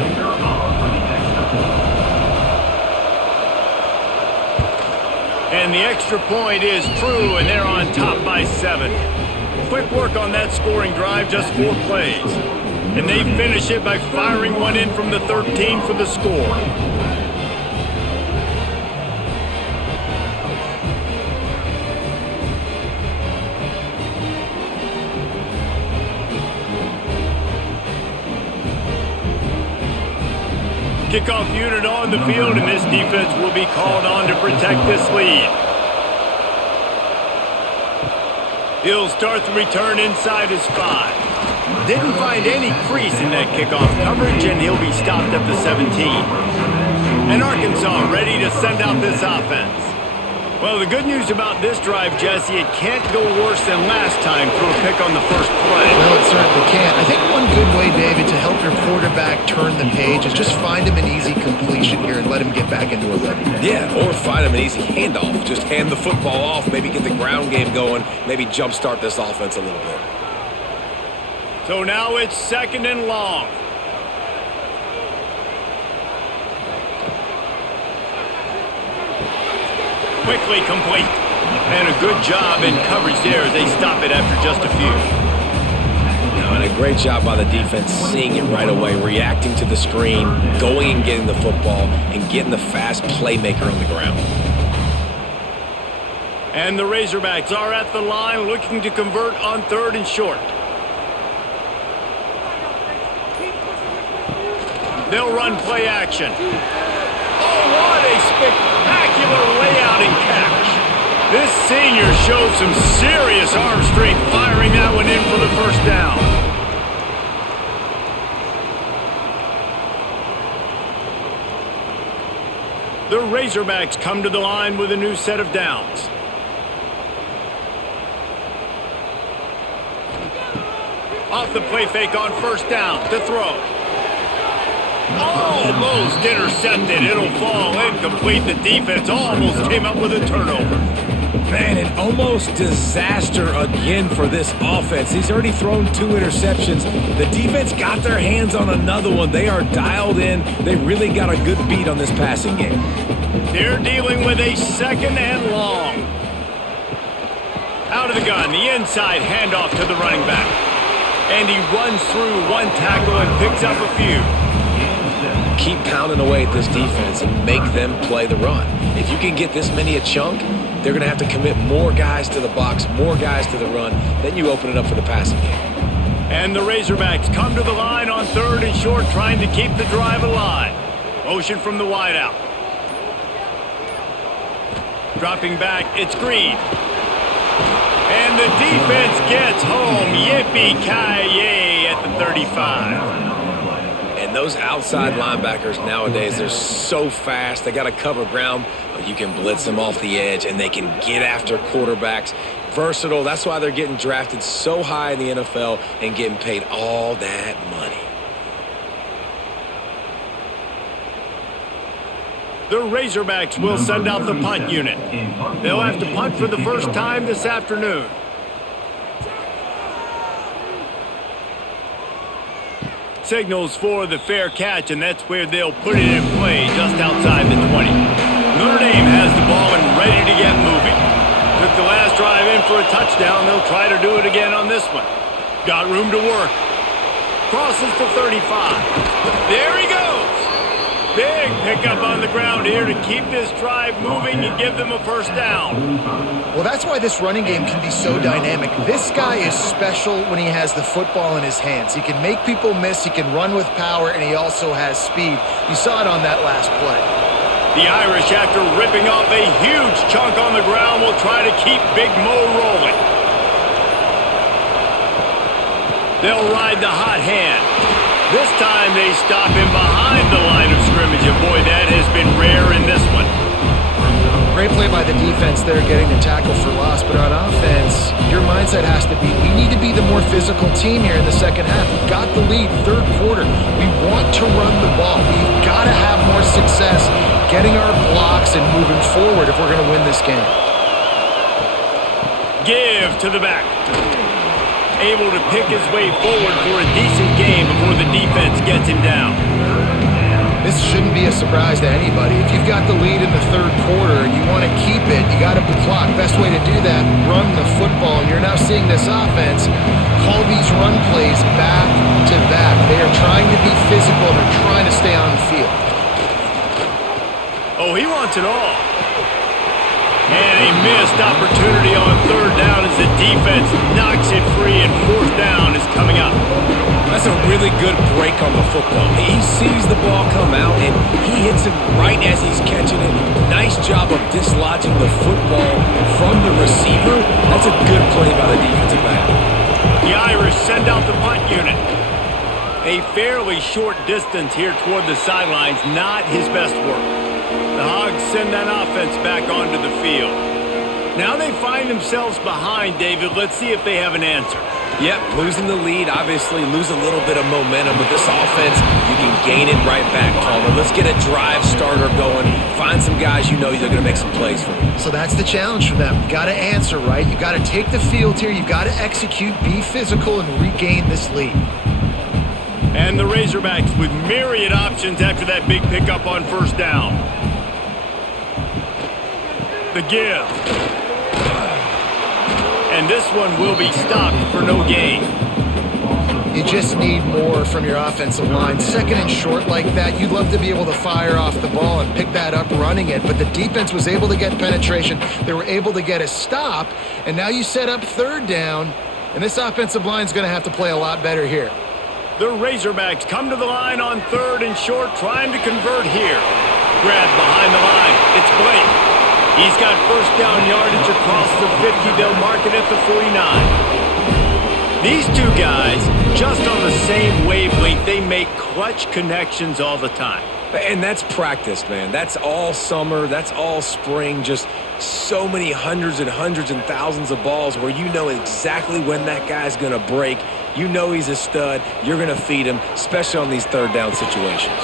And the extra point is true, and they're on top by 7. Quick work on that scoring drive, just 4 plays. And they finish it by firing one in from the 13 for the score. Kickoff unit on the field, and this defense will be called on to protect this lead. He'll start the return inside his 5. Didn't find any crease in that kickoff coverage, and he'll be stopped at the 17. And Arkansas ready to send out this offense. Well, the good news about this drive, Jesse, it can't go worse than last time through a pick on the first play. Well, it certainly can't. I think one good way, David, to help your quarterback turn the page is just find him an easy completion here and let him get back into a rhythm. Yeah, or find him an easy handoff. Just hand the football off, maybe get the ground game going, maybe jumpstart this offense a little bit. So now it's 2nd and long. Quickly complete. And a good job in coverage there as they stop it after just a few. And a great job by the defense seeing it right away, reacting to the screen, going and getting the football, and getting the fast playmaker on the ground. And the Razorbacks are at the line looking to convert on 3rd and short. They'll run play action. Oh, what a spectacular layout and catch. This senior showed some serious arm strength firing that one in for the first down. The Razorbacks come to the line with a new set of downs. Off the play fake on first down to throw. Almost intercepted. It'll fall incomplete. The defense almost came up with a turnover. Man, an almost disaster again for this offense. He's already thrown 2 interceptions. The defense got their hands on another one. They are dialed in. They really got a good beat on this passing game. They're dealing with a 2nd and long. Out of the gun, the inside handoff to the running back. And he runs through 1 tackle and picks up a few. Keep pounding away at this defense and make them play the run. If you can get this many a chunk, they're going to have to commit more guys to the box, more guys to the run. Then you open it up for the passing game. And the Razorbacks come to the line on 3rd and short, trying to keep the drive alive. Motion from the wideout. Dropping back, it's Green. And the defense gets home. Yippee-ki-yay at the 35. And those outside linebackers nowadays, they're so fast. They got to cover ground, but you can blitz them off the edge, and they can get after quarterbacks. Versatile. That's why they're getting drafted so high in the NFL and getting paid all that money. The Razorbacks will send out the punt unit. They'll have to punt for the first time this afternoon. Signals for the fair catch, and that's where they'll put it in play just outside the 20. Notre Dame has the ball and ready to get moving. Took the last drive in for a touchdown. They'll try to do it again on this one. Got room to work. Crosses to 35. There he goes. Big pickup on the ground here to keep this drive moving and give them a first down. Well, that's why this running game can be so dynamic. This guy is special when he has the football in his hands. He can make people miss, he can run with power, and he also has speed. You saw it on that last play. The Irish, after ripping off a huge chunk on the ground, will try to keep Big Mo rolling. They'll ride the hot hand. This time they stop him behind the line of scrimmage, and boy, that has been rare in this one. Great play by the defense there, getting the tackle for loss, but on offense, your mindset has to be, we need to be the more physical team here in the second half. We've got the lead, third quarter. We want to run the ball. We've got to have more success getting our blocks and moving forward if we're going to win this game. Give to the back. Able to pick his way forward for a decent game before the defense gets him down. This shouldn't be a surprise to anybody. If you've got the lead in the third quarter and you want to keep it, you got to clock. Best way to do that, run the football. And you're now seeing this offense call these run plays back to back. They are trying to be physical. They're trying to stay on the field. Oh, he wants it all. And a missed opportunity on third down as the defense knocks it free, and fourth down is coming up. That's a really good break on the football. He sees the ball come out, and he hits it right as he's catching it. Nice job of dislodging the football from the receiver. That's a good play by the defensive back. The Irish send out the punt unit. A fairly short distance here toward the sidelines, not his best work. The Hogs send that offense back onto the field. Now they find themselves behind, David. Let's see if they have an answer. Yep, losing the lead, obviously lose a little bit of momentum, but this offense, you can gain it right back, Palmer. Let's get a drive starter going. Find some guys you know they're going to make some plays for you. So that's the challenge for them. You got to answer, right? You got to take the field here. You got to execute, be physical, and regain this lead. And the Razorbacks with myriad options after that big pickup on first down. The give. And this one will be stopped for no gain. You just need more from your offensive line. Second and short like that, you'd love to be able to fire off the ball and pick that up running it, but the defense was able to get penetration. They were able to get a stop, and now you set up third down, and this offensive line is going to have to play a lot better here. The Razorbacks come to the line on third and short, trying to convert here. Grab behind the line. It's Blake. He's got first down yardage across the 50. They'll mark it at the 49. These two guys, just on the same wavelength, they make clutch connections all the time. And that's practice, man. That's all summer. That's all spring. Just so many hundreds and thousands of balls where you know exactly when that guy's going to break. You know he's a stud. You're going to feed him, especially on these third down situations.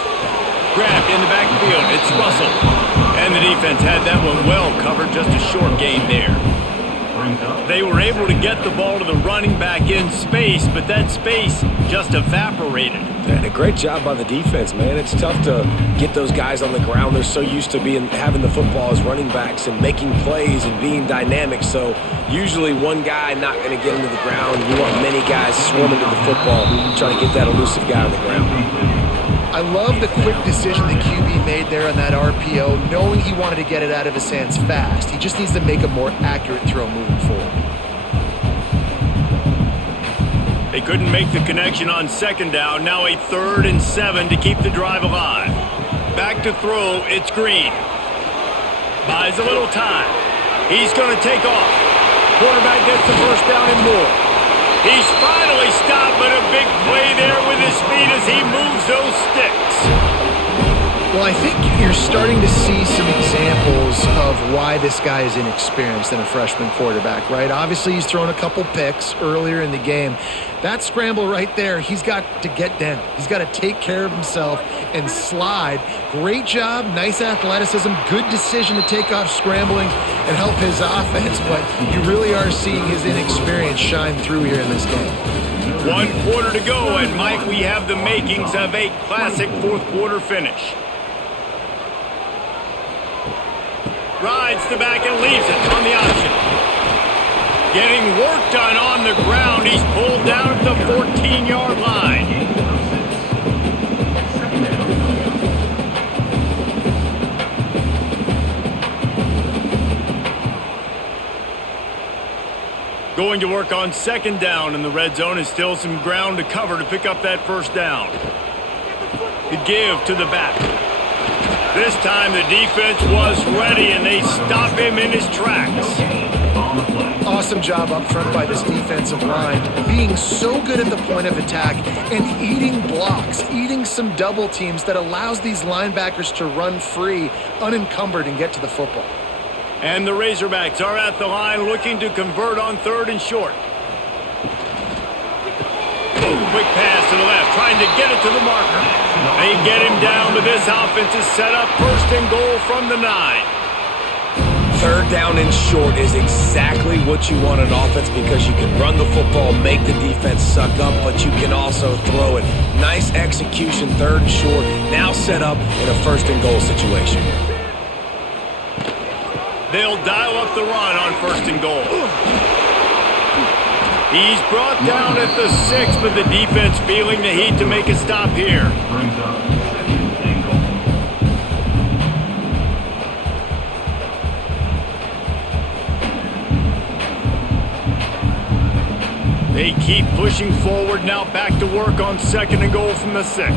Grabbed in the backfield. It's Russell. And the defense had that one well covered. Just a short gain there. They were able to get the ball to the running back in space, but that space just evaporated. And a great job by the defense, man. It's tough to get those guys on the ground. They're so used to having the football as running backs and making plays and being dynamic. So usually one guy not going to get into the ground. You want many guys swarming to the football, trying to get that elusive guy on the ground. I love the quick decision the QB made there on that RPO, knowing he wanted to get it out of his hands fast. He just needs to make a more accurate throw moving forward. They couldn't make the connection on second down. Now a 3rd and 7 to keep the drive alive. Back to throw, it's Green. Buys a little time. He's going to take off. Quarterback gets the first down and more. He's finally stopped, but a big play there with his feet as he moves those sticks. Well, I think you're starting to see some examples of why this guy is inexperienced in a freshman quarterback, right? Obviously, he's thrown a couple picks earlier in the game. That scramble right there, he's got to get down. He's got to take care of himself and slide. Great job, nice athleticism, good decision to take off scrambling and help his offense, but you really are seeing his inexperience shine through here in this game. 1 quarter to go, and Mike, we have the makings of a classic fourth quarter finish. Rides the back and leaves it on the option. Getting work done on the ground. He's pulled down at the 14-yard line. Going to work on second down in the red zone, and still some ground to cover to pick up that first down. The give to the back. This time the defense was ready, and they stop him in his tracks. Awesome job up front by this defensive line, being so good at the point of attack and eating blocks, eating some double teams that allows these linebackers to run free, unencumbered, and get to the football. And the Razorbacks are at the line looking to convert on third and short. Quick pass to the left, trying to get it to the marker. They get him down, but this offense is set up first and goal from the 9. Third down and short is exactly what you want on offense because you can run the football, make the defense suck up, but you can also throw it. Nice execution, third and short, now set up in a first and goal situation. They'll dial up the run on first and goal. He's brought down at the 6, but the defense feeling the heat to make a stop here. Brings up second and goal. They keep pushing forward, now back to work on second and goal from the 6.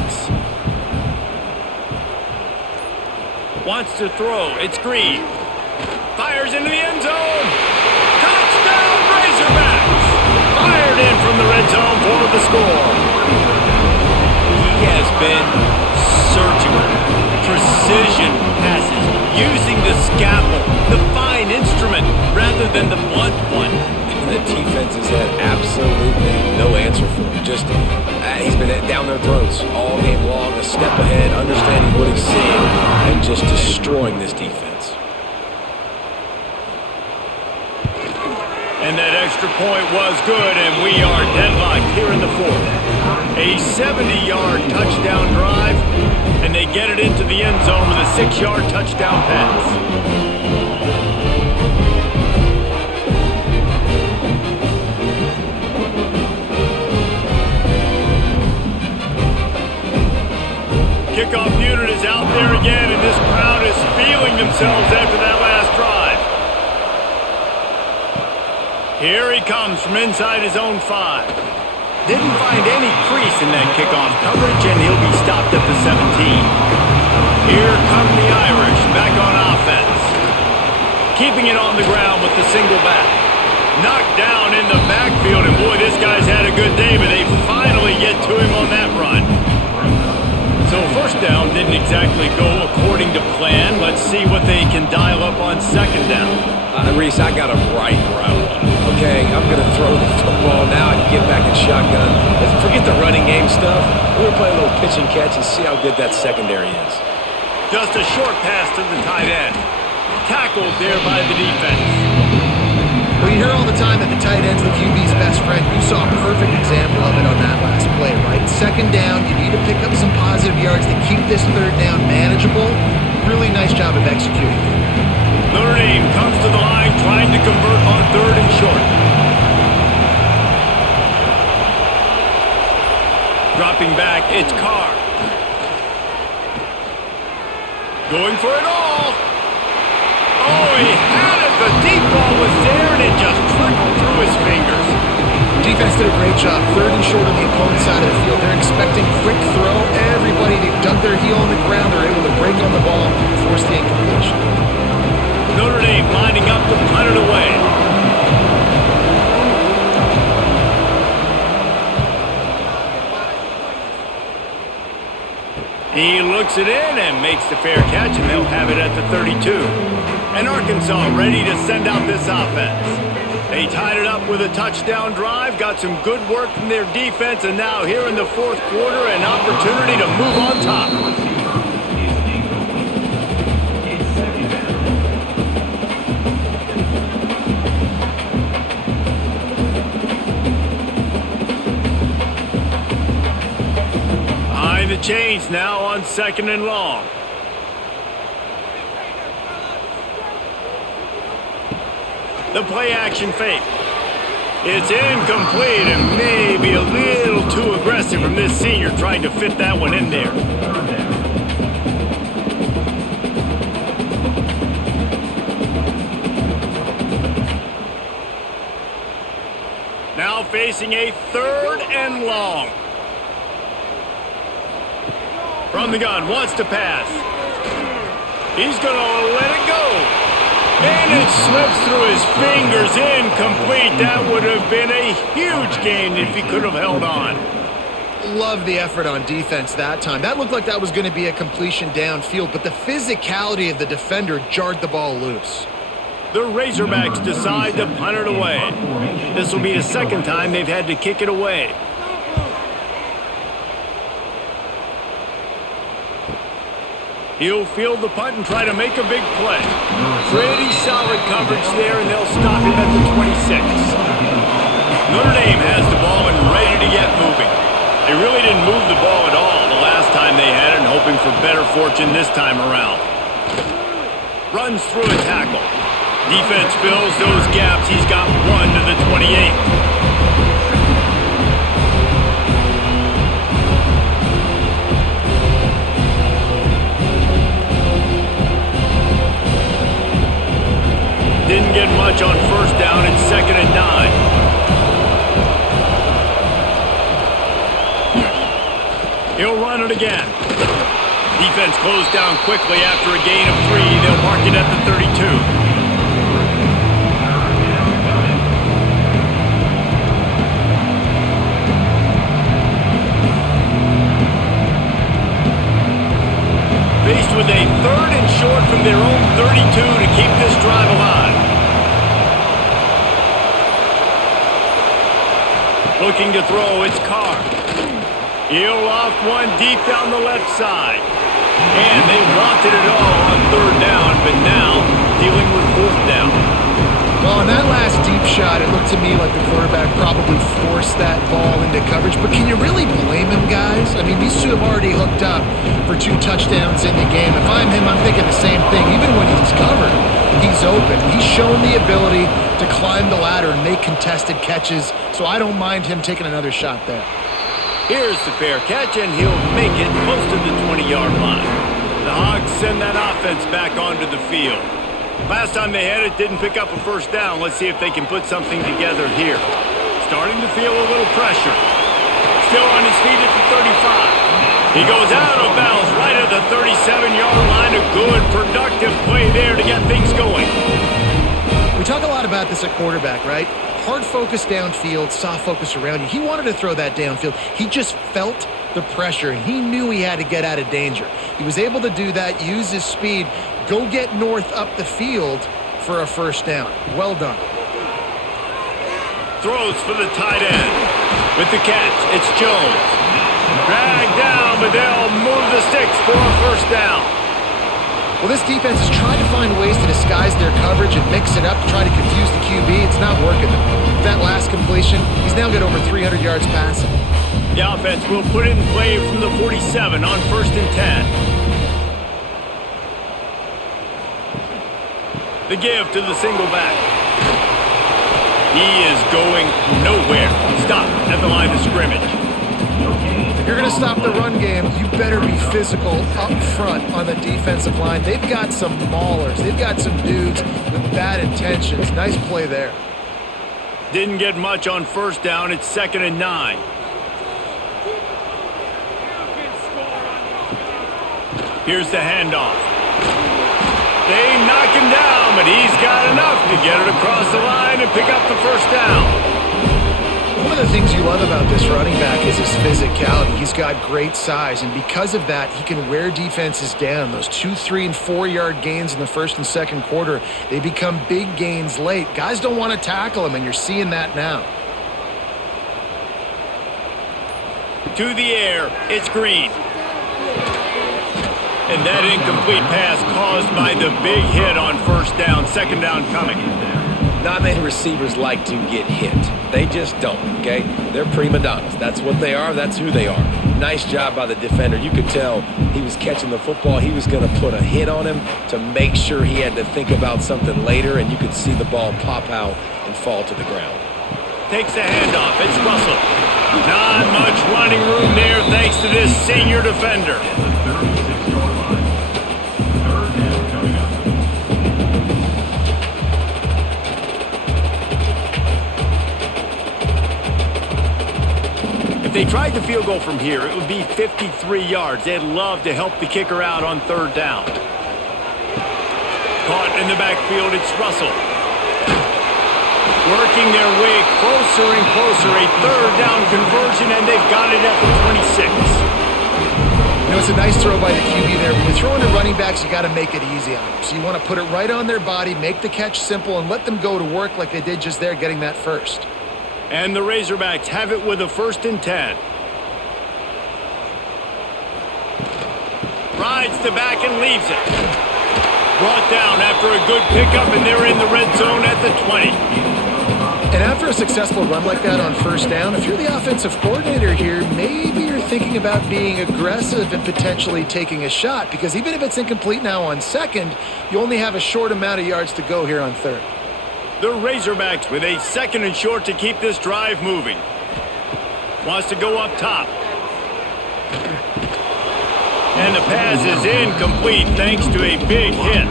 Wants to throw, it's Green. Fires into the end zone. Touchdown, Razorbacks! Fired in from the red zone for the score. He has been surgical. Precision passes, using the scalpel, the fine instrument, rather than the blunt one. And the defense has had absolutely no answer for him. Just, he's been down their throats all game long, a step ahead, understanding what he's seeing, and just destroying this defense. And that extra point was good, and we are deadlocked here in the fourth. A 70-yard touchdown drive, and they get it into the end zone with a 6-yard touchdown pass. Kickoff unit is out there again, and this crowd is feeling themselves after that last drive. Here he comes from inside his own 5. Didn't find any crease in that kickoff coverage, and he'll be stopped at the 17. Here come the Irish back on offense. Keeping it on the ground with the single back. Knocked down in the backfield, and boy, this guy's had a good day, but they finally get to him on that run. So first down didn't exactly go according to plan. Let's see what they can dial up on second down. Reese, I got him right where I want him. Okay, I'm going to throw the football now. I can get back in shotgun. Forget the running game stuff. We're going to play a little pitch and catch and see how good that secondary is. Just a short pass to the tight end. Tackled there by the defense. Well, you hear all the time that the tight end's the QB's best friend. You saw a perfect example of it on that last play, right? Second down, you need to pick up some positive yards to keep this third down manageable. Really nice job of executing. Notre Dame comes to the line trying to convert on third and short. Dropping back, it's Carr. Going for it all. Oh, he had it. The deep ball was there, and it just trickled through his fingers. Defense did a great job. Third and short on the opponent's side of the field. They're expecting quick throw. Everybody, they dug their heel on the ground. They're able to break on the ball, force the incompletion. Notre Dame lining up to punt it away. He looks it in and makes the fair catch, and they'll have it at the 32. And Arkansas ready to send out this offense. They tied it up with a touchdown drive, got some good work from their defense, and now here in the fourth quarter, an opportunity to move on top. change now on 2nd and long. The play action fake. It's incomplete and maybe a little too aggressive from this senior trying to fit that one in there. Now facing a 3rd and long. From the gun, wants to pass. He's going to let it go. And it slips through his fingers, incomplete. That would have been a huge gain if he could have held on. Love the effort on defense that time. That looked like that was going to be a completion downfield, but the physicality of the defender jarred the ball loose. The Razorbacks decide to punt it away. This will be the 2nd time they've had to kick it away. He'll field the punt and try to make a big play. Pretty solid coverage there, and they'll stop him at the 26. Notre Dame has the ball and ready to get moving. They really didn't move the ball at all the last time they had it, and hoping for better fortune this time around. Runs through a tackle. Defense fills those gaps. He's got 1 to the 28. Didn't get much on 1st down. It's 2nd and 9. He'll run it again. Defense closed down quickly after a gain of 3. They'll mark it at the 32. Faced with a 3rd and short from their own 32 to keep this drive alive. Looking to throw, it's Carr. He'll loft one deep down the left side. And they wanted it all on 3rd down, but now dealing with 4th down. Well, on that last deep shot, it looked to me like the quarterback probably forced that ball into coverage. But can you really blame him, guys? I mean, these two have already hooked up for 2 touchdowns in the game. If I'm him, I'm thinking the same thing. Even when he's covered, he's open. He's shown the ability to climb the ladder and make contested catches. So I don't mind him taking another shot there. Here's the fair catch, and he'll make it close to the 20-yard line. The Hogs send that offense back onto the field. Last time they had it, didn't pick up a 1st down. Let's see if they can put something together here. Starting to feel a little pressure. Still on his feet at the 35. He goes out of bounds right at the 37-yard line. A good, productive play there to get things going. We talk a lot about this at quarterback, right? Hard focus downfield, soft focus around you. He wanted to throw that downfield. He just felt the pressure, and he knew he had to get out of danger. He was able to do that, use his speed, go get north up the field for a 1st down. Well done. Throws for the tight end. With the catch, it's Jones. Dragged down, but they'll move the sticks for a 1st down. Well, this defense is trying to find ways to disguise their coverage and mix it up to try to confuse the QB. It's not working. That last completion, he's now got over 300 yards passing. The offense will put it in play from the 47 on 1st and 10. The give to the single back. He is going nowhere. Stop at the line of scrimmage. If you're going to stop the run game, you better be physical up front on the defensive line. They've got some maulers. They've got some dudes with bad intentions. Nice play there. Didn't get much on 1st down. It's 2nd and 9. Here's the handoff. They knock him down, but he's got enough to get it across the line and pick up the 1st down. One of the things you love about this running back is his physicality. He's got great size, and because of that, he can wear defenses down. Those 2, 3, and 4-yard gains in the 1st and 2nd quarter, they become big gains late. Guys don't want to tackle him, and you're seeing that now. To the air, it's Green. And that incomplete pass caused by the big hit on 1st down, 2nd down coming. Not many receivers like to get hit. They just don't, okay? They're prima donnas. That's what they are. That's who they are. nice job by the defender. You could tell he was catching the football. He was going to put a hit on him to make sure he had to think about something later, and you could see the ball pop out and fall to the ground. Takes the handoff. It's Russell. Not much running room there thanks to this senior defender. If they tried the field goal from here, it would be 53 yards. They'd love to help the kicker out on third down. Caught in the backfield, it's Russell. Working their way closer and closer. A third down conversion, and they've got it at the 26. You know, it's a nice throw by the QB there. When you're throwing to running backs, you got to make it easy on them. So you want to put it right on their body, make the catch simple, and let them go to work like they did just there, getting that first. And the Razorbacks have it with a 1st and 10. Rides the back and leaves it. Brought down after a good pickup, and they're in the red zone at the 20. And after a successful run like that on first down, if you're the offensive coordinator here, maybe you're thinking about being aggressive and potentially taking a shot, because even if it's incomplete now on second, you only have a short amount of yards to go here on third. The Razorbacks with a 2nd and short to keep this drive moving. Wants to go up top. And the pass is incomplete thanks to a big hit.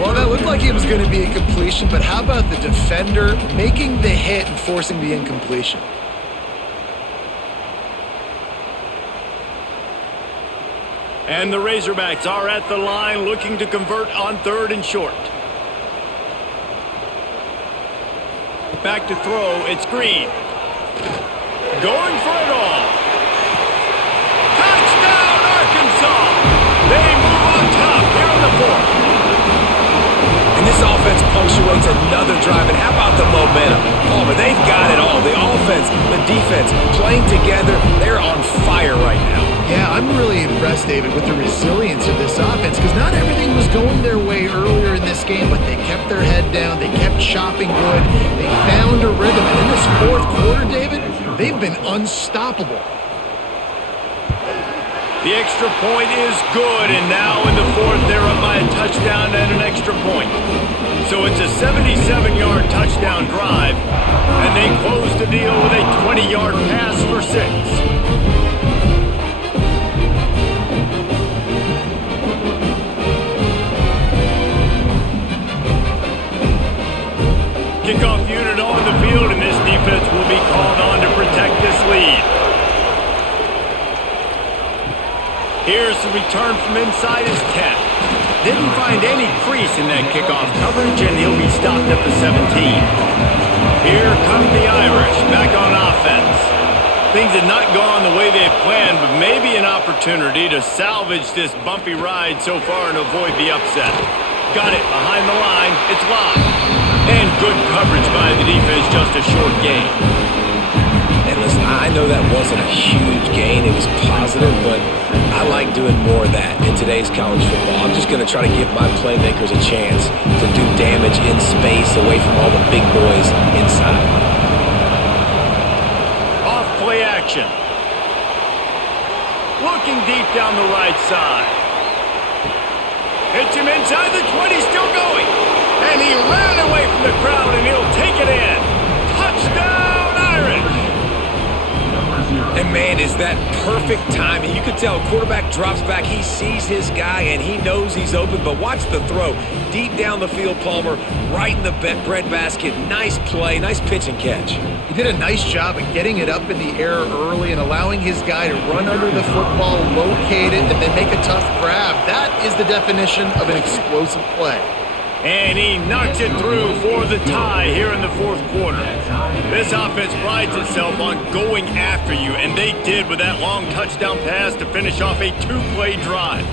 Well, that looked like it was going to be a completion, but how about the defender making the hit and forcing the incompletion? And the Razorbacks are at the line looking to convert on 3rd and short. Back to throw, it's Green. Going for it all. Touchdown, Arkansas! They move on top here in the 4th. And this offense punctuates another drive. And how about the momentum? Palmer, they've got it all. The offense, the defense, playing together. They're on fire right now. Yeah, I'm really impressed, David, with the resilience of this offense, because not everything was going their way earlier in this game, but they kept their head down. They kept chopping wood. They found a rhythm. And in this 4th quarter, David, they've been unstoppable. The extra point is good, and now in the 4th, they're up by a touchdown and an extra point. So it's a 77-yard touchdown drive, and they close the deal with a 20-yard pass for 6. Kickoff unit on the field, and this defense will be called on to protect this lead. Here's the return from inside his 10. Didn't find any crease in that kickoff coverage, and he'll be stopped at the 17. Here come the Irish back on offense. Things had not gone the way they had planned, but maybe an opportunity to salvage this bumpy ride so far and avoid the upset. Got it behind the line. It's locked. And good coverage by the defense, just a short gain. And listen, I know that wasn't a huge gain. It was positive, but I like doing more of that in today's college football. I'm just going to try to give my playmakers a chance to do damage in space away from all the big boys inside. Off play action. Looking deep down the right side. Hits him inside the 20, still going. And he ran away from the crowd, and he'll take it in. Touchdown, Irish! And man, is that perfect timing. You could tell quarterback drops back. He sees his guy, and he knows he's open. But watch the throw. Deep down the field, Palmer, right in the breadbasket. Nice play, nice pitch and catch. He did a nice job of getting it up in the air early and allowing his guy to run under the football, locate it, and then make a tough grab. That is the definition of an explosive play. And he knocks it through for the tie here in the 4th quarter. This offense prides itself on going after you, and they did with that long touchdown pass to finish off a 2-play drive.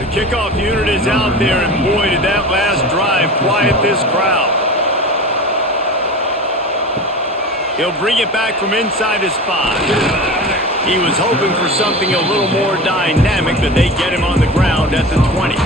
The kickoff unit is out there, and boy, did that last drive quiet this crowd. He'll bring it back from inside his 5. He was hoping for something a little more dynamic, but they get him on the ground at the 20.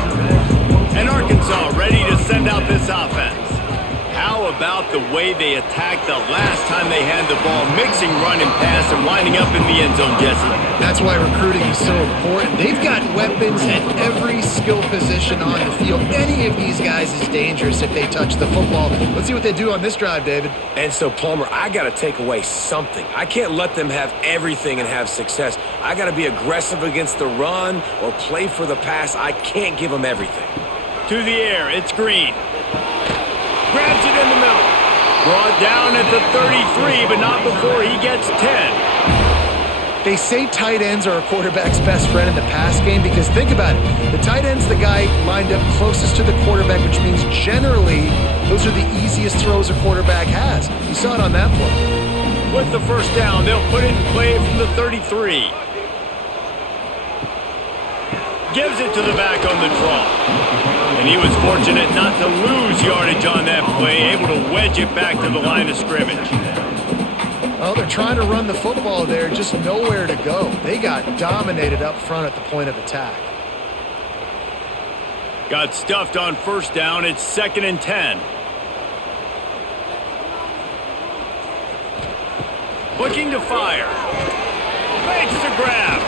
about the way they attacked the last time they had the ball, mixing run and pass and winding up in the end zone, Jesse? That's why recruiting is so important. They've got weapons at every skill position on the field. Any of these guys is dangerous if they touch the football. Let's see what they do on this drive, David. And so, Palmer, I got to take away something. I can't let them have everything and have success. I got to be aggressive against the run or play for the pass. I can't give them everything. To the air, it's Green. Grabs it in the middle. Brought down at the 33, but not before he gets 10. They say tight ends are a quarterback's best friend in the pass game because think about it. The tight end's the guy lined up closest to the quarterback, which means generally those are the easiest throws a quarterback has. You saw it on that play. With the first down, they'll put it in play from the 33. Gives it to the back on the draw. And he was fortunate not to lose yardage on that play, able to wedge it back to the line of scrimmage. Well, they're trying to run the football there, just nowhere to go. They got dominated up front at the point of attack. Got stuffed on first down. It's 2nd and 10. Looking to fire. Makes the grab.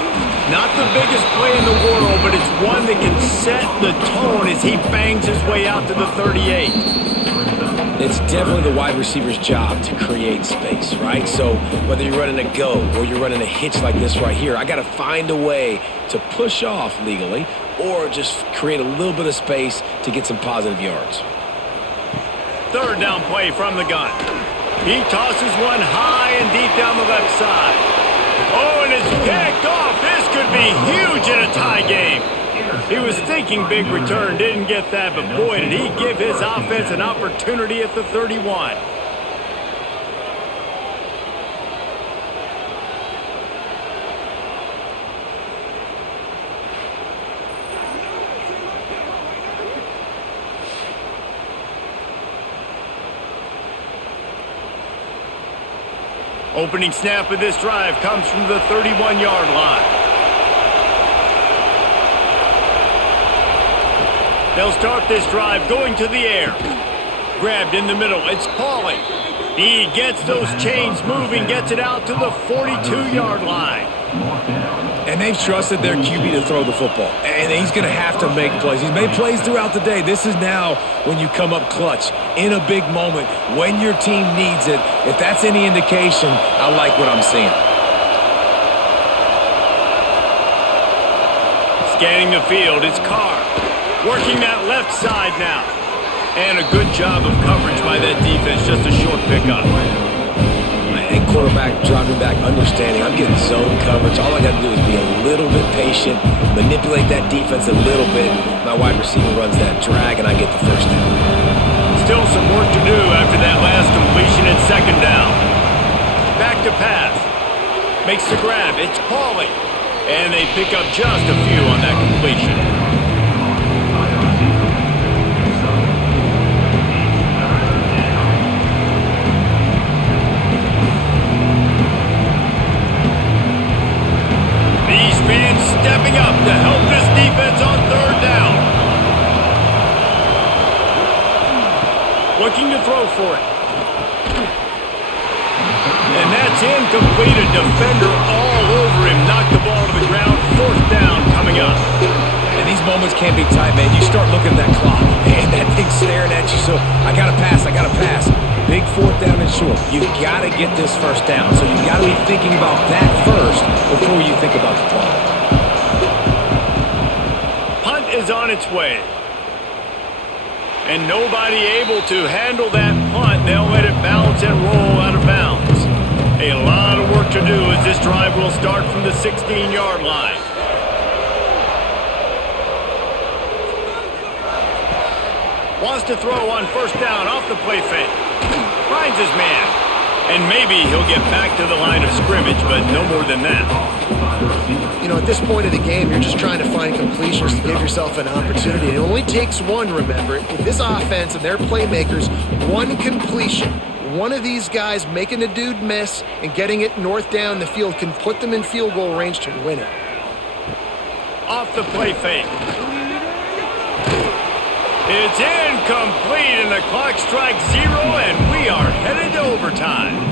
Not the biggest play in the world, but it's one that can set the tone as he bangs his way out to the 38. It's definitely the wide receiver's job to create space, right? So whether you're running a go or you're running a hitch like this right here, I got to find a way to push off legally or just create a little bit of space to get some positive yards. 3rd down play from the gun. He tosses one high and deep down the left side. Oh, and it's picked off. This could be huge in a tie game. He was thinking big return, didn't get that, but boy, did he give his offense an opportunity at the 31. Opening snap of this drive comes from the 31-yard line. They'll start this drive going to the air. Grabbed in the middle. It's Pauly. He gets those chains moving, gets it out to the 42-yard line. And they've trusted their QB to throw the football. And he's going to have to make plays. He's made plays throughout the day. This is now when you come up clutch in a big moment when your team needs it. If that's any indication, I like what I'm seeing. Scanning the field, it's Carr. Working that left side now. And a good job of coverage by that defense, just a short pickup. And quarterback dropping back, understanding I'm getting zone coverage. All I got to do is be a little bit patient, manipulate that defense a little bit. My wide receiver runs that drag, and I get the first down. Still some work to do after that last completion at 2nd down. Back to pass. Makes the grab. It's Pauly. And they pick up just a few on that completion. These fans stepping up to help this defense on 3rd down. Looking to throw for it. And that's incomplete. A defender all over him. Knocked the ball to the ground. 4th down coming up. And these moments can't be tight, man. You start looking at that clock, and that thing's staring at you. So I got to pass. Big 4th down and short. You got to get this first down. So you got to be thinking about that first before you think about the clock. Punt is on its way. And nobody able to handle that punt. They'll let it bounce and roll out of bounds. A lot of work to do as this drive will start from the 16-yard line. Wants to throw on first down off the play fake. Finds his man. And maybe he'll get back to the line of scrimmage, but no more than that. You know, at this point of the game, you're just trying to find completions to give yourself an opportunity. It only takes one, remember. With this offense and their playmakers, one completion. One of these guys making the dude miss and getting it north down the field can put them in field goal range to win it. Off the play fake. It's incomplete, and the clock strikes 0, and we are headed to overtime.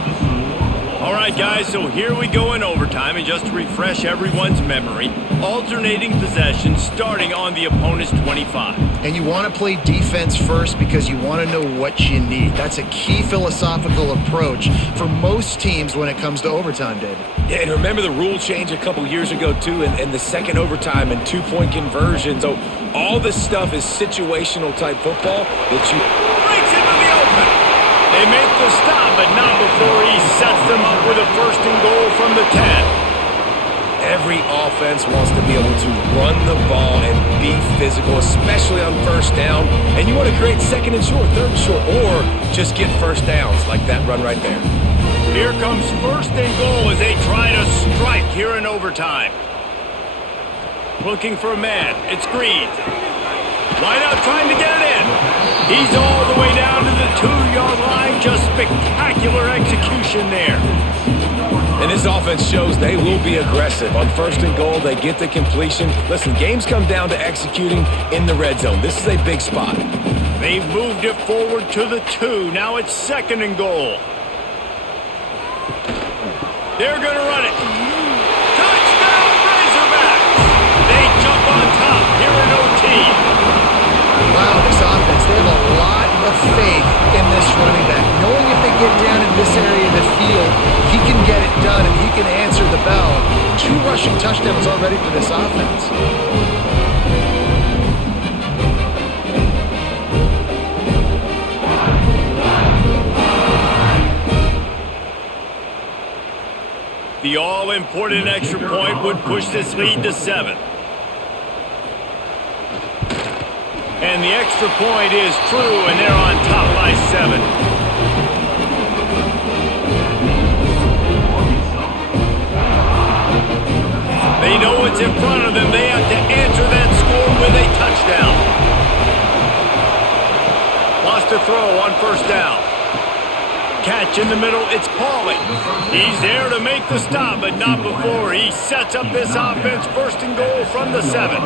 All right, guys, so here we go in overtime, and just to refresh everyone's memory, alternating possession starting on the opponent's 25. And you want to play defense first because you want to know what you need. That's a key philosophical approach for most teams when it comes to overtime, David. Yeah, and remember the rule change a couple years ago, too, and the second overtime and two-point conversions. So all this stuff is situational type football that you... Breaks into the open. They make the stop, but not before he sets them up with a first and goal from the 10. Every offense wants to be able to run the ball and be physical, especially on first down. And you want to create second and short, third and short, or just get first downs like that run right there. Here comes first and goal as they try to strike here in overtime. Looking for a man. It's Green. Line out trying to get it in. He's all the way down to the 2-yard line. Just spectacular execution there. And this offense shows they will be aggressive. On first and goal, they get the completion. Listen, games come down to executing in the red zone. This is a big spot. They've moved it forward to the 2. Now it's second and goal. They're going to run it. Touchdown, Razorbacks! They jump on top here in OT. Wow, this offense, they have a lot of faith in this running back. Knowing if they get down in this area of the field, he can get it done and he can answer the bell. 2 rushing touchdowns already for this offense. The all-important extra point would push this lead to 7. And the extra point is true, and they're on top by 7. They know what's in front of them. They have to answer that score with a touchdown. Lost a throw on first down. Catch in the middle, it's Pauly. He's there to make the stop, but not before he sets up this offense first and goal from the 7.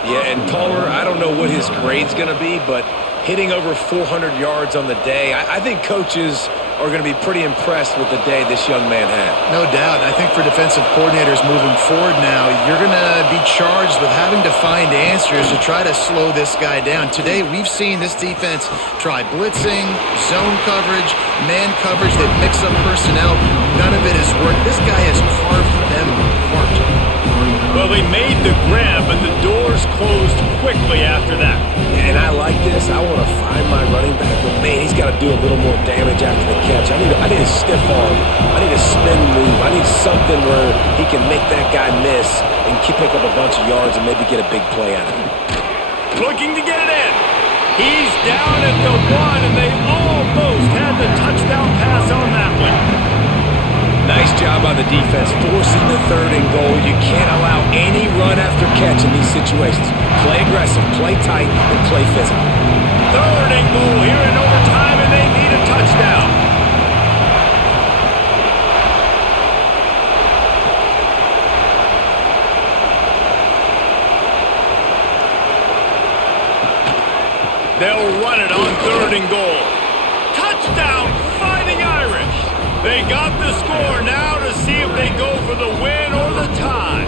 Yeah, and Pollard, I don't know what his grade's going to be, but hitting over 400 yards on the day, I think coaches are going to be pretty impressed with the day this young man had. No doubt. I think for defensive coordinators moving forward now, you're going to be charged with having to find answers to try to slow this guy down. Today, we've seen this defense try blitzing, zone coverage, man coverage. They mix up personnel. None of it has worked. This guy has carved them apart. Well, they made the grab, but the doors closed quickly after that. And I like this. I want to find my running back, but man, he's got to do a little more damage after the catch. I need a stiff arm. I need a spin move. I need something where he can make that guy miss and pick up a bunch of yards and maybe get a big play out of him. Looking to get it in. He's down at the 1, and they almost had the touchdown pass on that one. Nice job by the defense forcing the third and goal. You can't allow any run after catch in these situations. Play aggressive, play tight, and play physical. Third and goal here in overtime, and they need a touchdown. They'll run it on third and goal. Touchdown, Fighting Irish. They got the score now to see if they go for the win or the tie.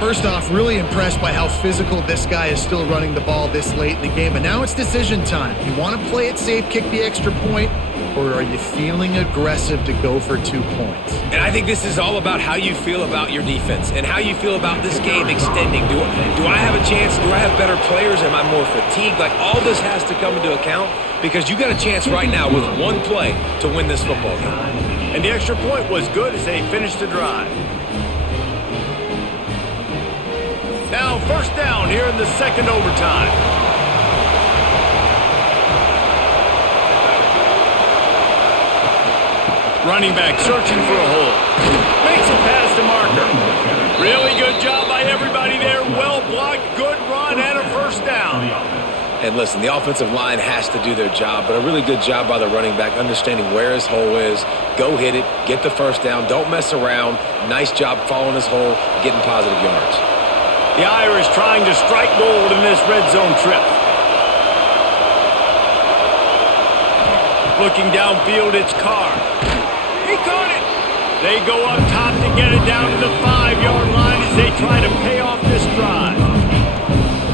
First off, really impressed by how physical this guy is still running the ball this late in the game. But now it's decision time. You want to play it safe, kick the extra point, or are you feeling aggressive to go for 2 points? And I think this is all about how you feel about your defense and how you feel about this game extending. Do I have a chance? Do I have better players? Am I more fatigued? Like, all this has to come into account because you got a chance right now with one play to win this football game. And the extra point was good as they finished the drive. Now first down here in the second overtime. Running back searching for a hole. Makes it past the marker. Really good job by everybody there. Well blocked, good run, and a first down. And listen, the offensive line has to do their job, but a really good job by the running back understanding where his hole is. Go hit it, get the first down, don't mess around. Nice job following his hole, getting positive yards. The Irish trying to strike gold in this red zone trip. Looking downfield, it's Carr. He caught it. They go up top to get it down to the 5-yard line as they try to pay off this drive.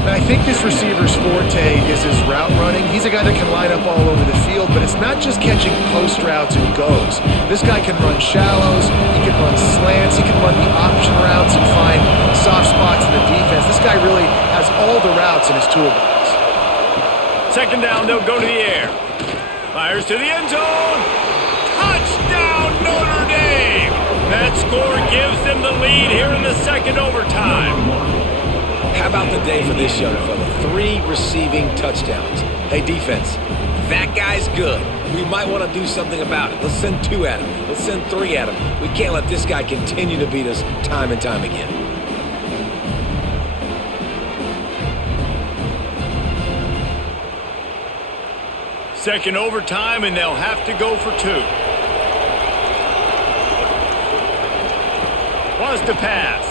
I think this receiver's forte is his route running. He's a guy that can line up all over the field, but it's not just catching post routes and goes. This guy can run shallows, he can run slants, he can run the option routes and find soft spots in the defense. This guy really has all the routes in his toolbox. Second down, they'll go to the air. Fires to the end zone. Touchdown, Notre Dame! That score gives them the lead here in the second overtime. How about the day for this young fella? 3 receiving touchdowns. Hey, defense, that guy's good. We might want to do something about it. Let's send 2 at him. Let's send 3 at him. We can't let this guy continue to beat us time and time again. Second overtime, and they'll have to go for 2. Wants to pass.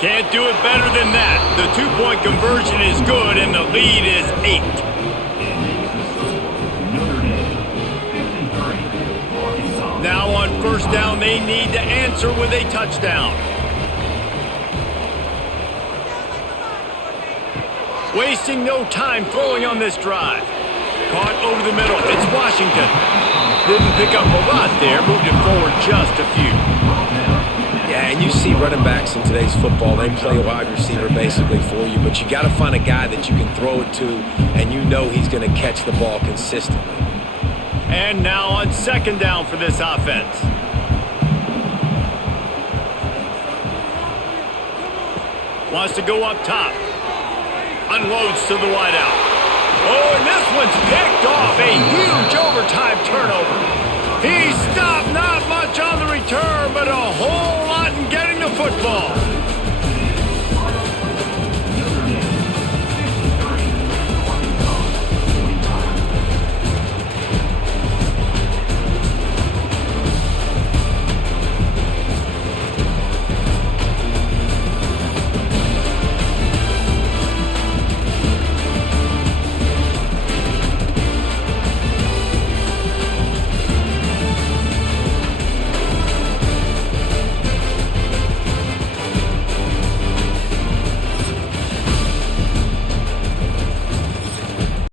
Can't do it better than that. The 2-point conversion is good, and the lead is 8. Now on first down, they need to answer with a touchdown. Wasting no time throwing on this drive. Caught over the middle. It's Washington. Didn't pick up a lot there. Moved it forward just a few. Yeah, and you see running backs in today's football, they play wide receiver basically for you, but you got to find a guy that you can throw it to, and you know he's going to catch the ball consistently. And now on second down for this offense. Wants to go up top. Unloads to the wideout. Oh, and this one's picked off. A huge overtime turnover. He stopped, not much on the return, but a whole lot in getting the football.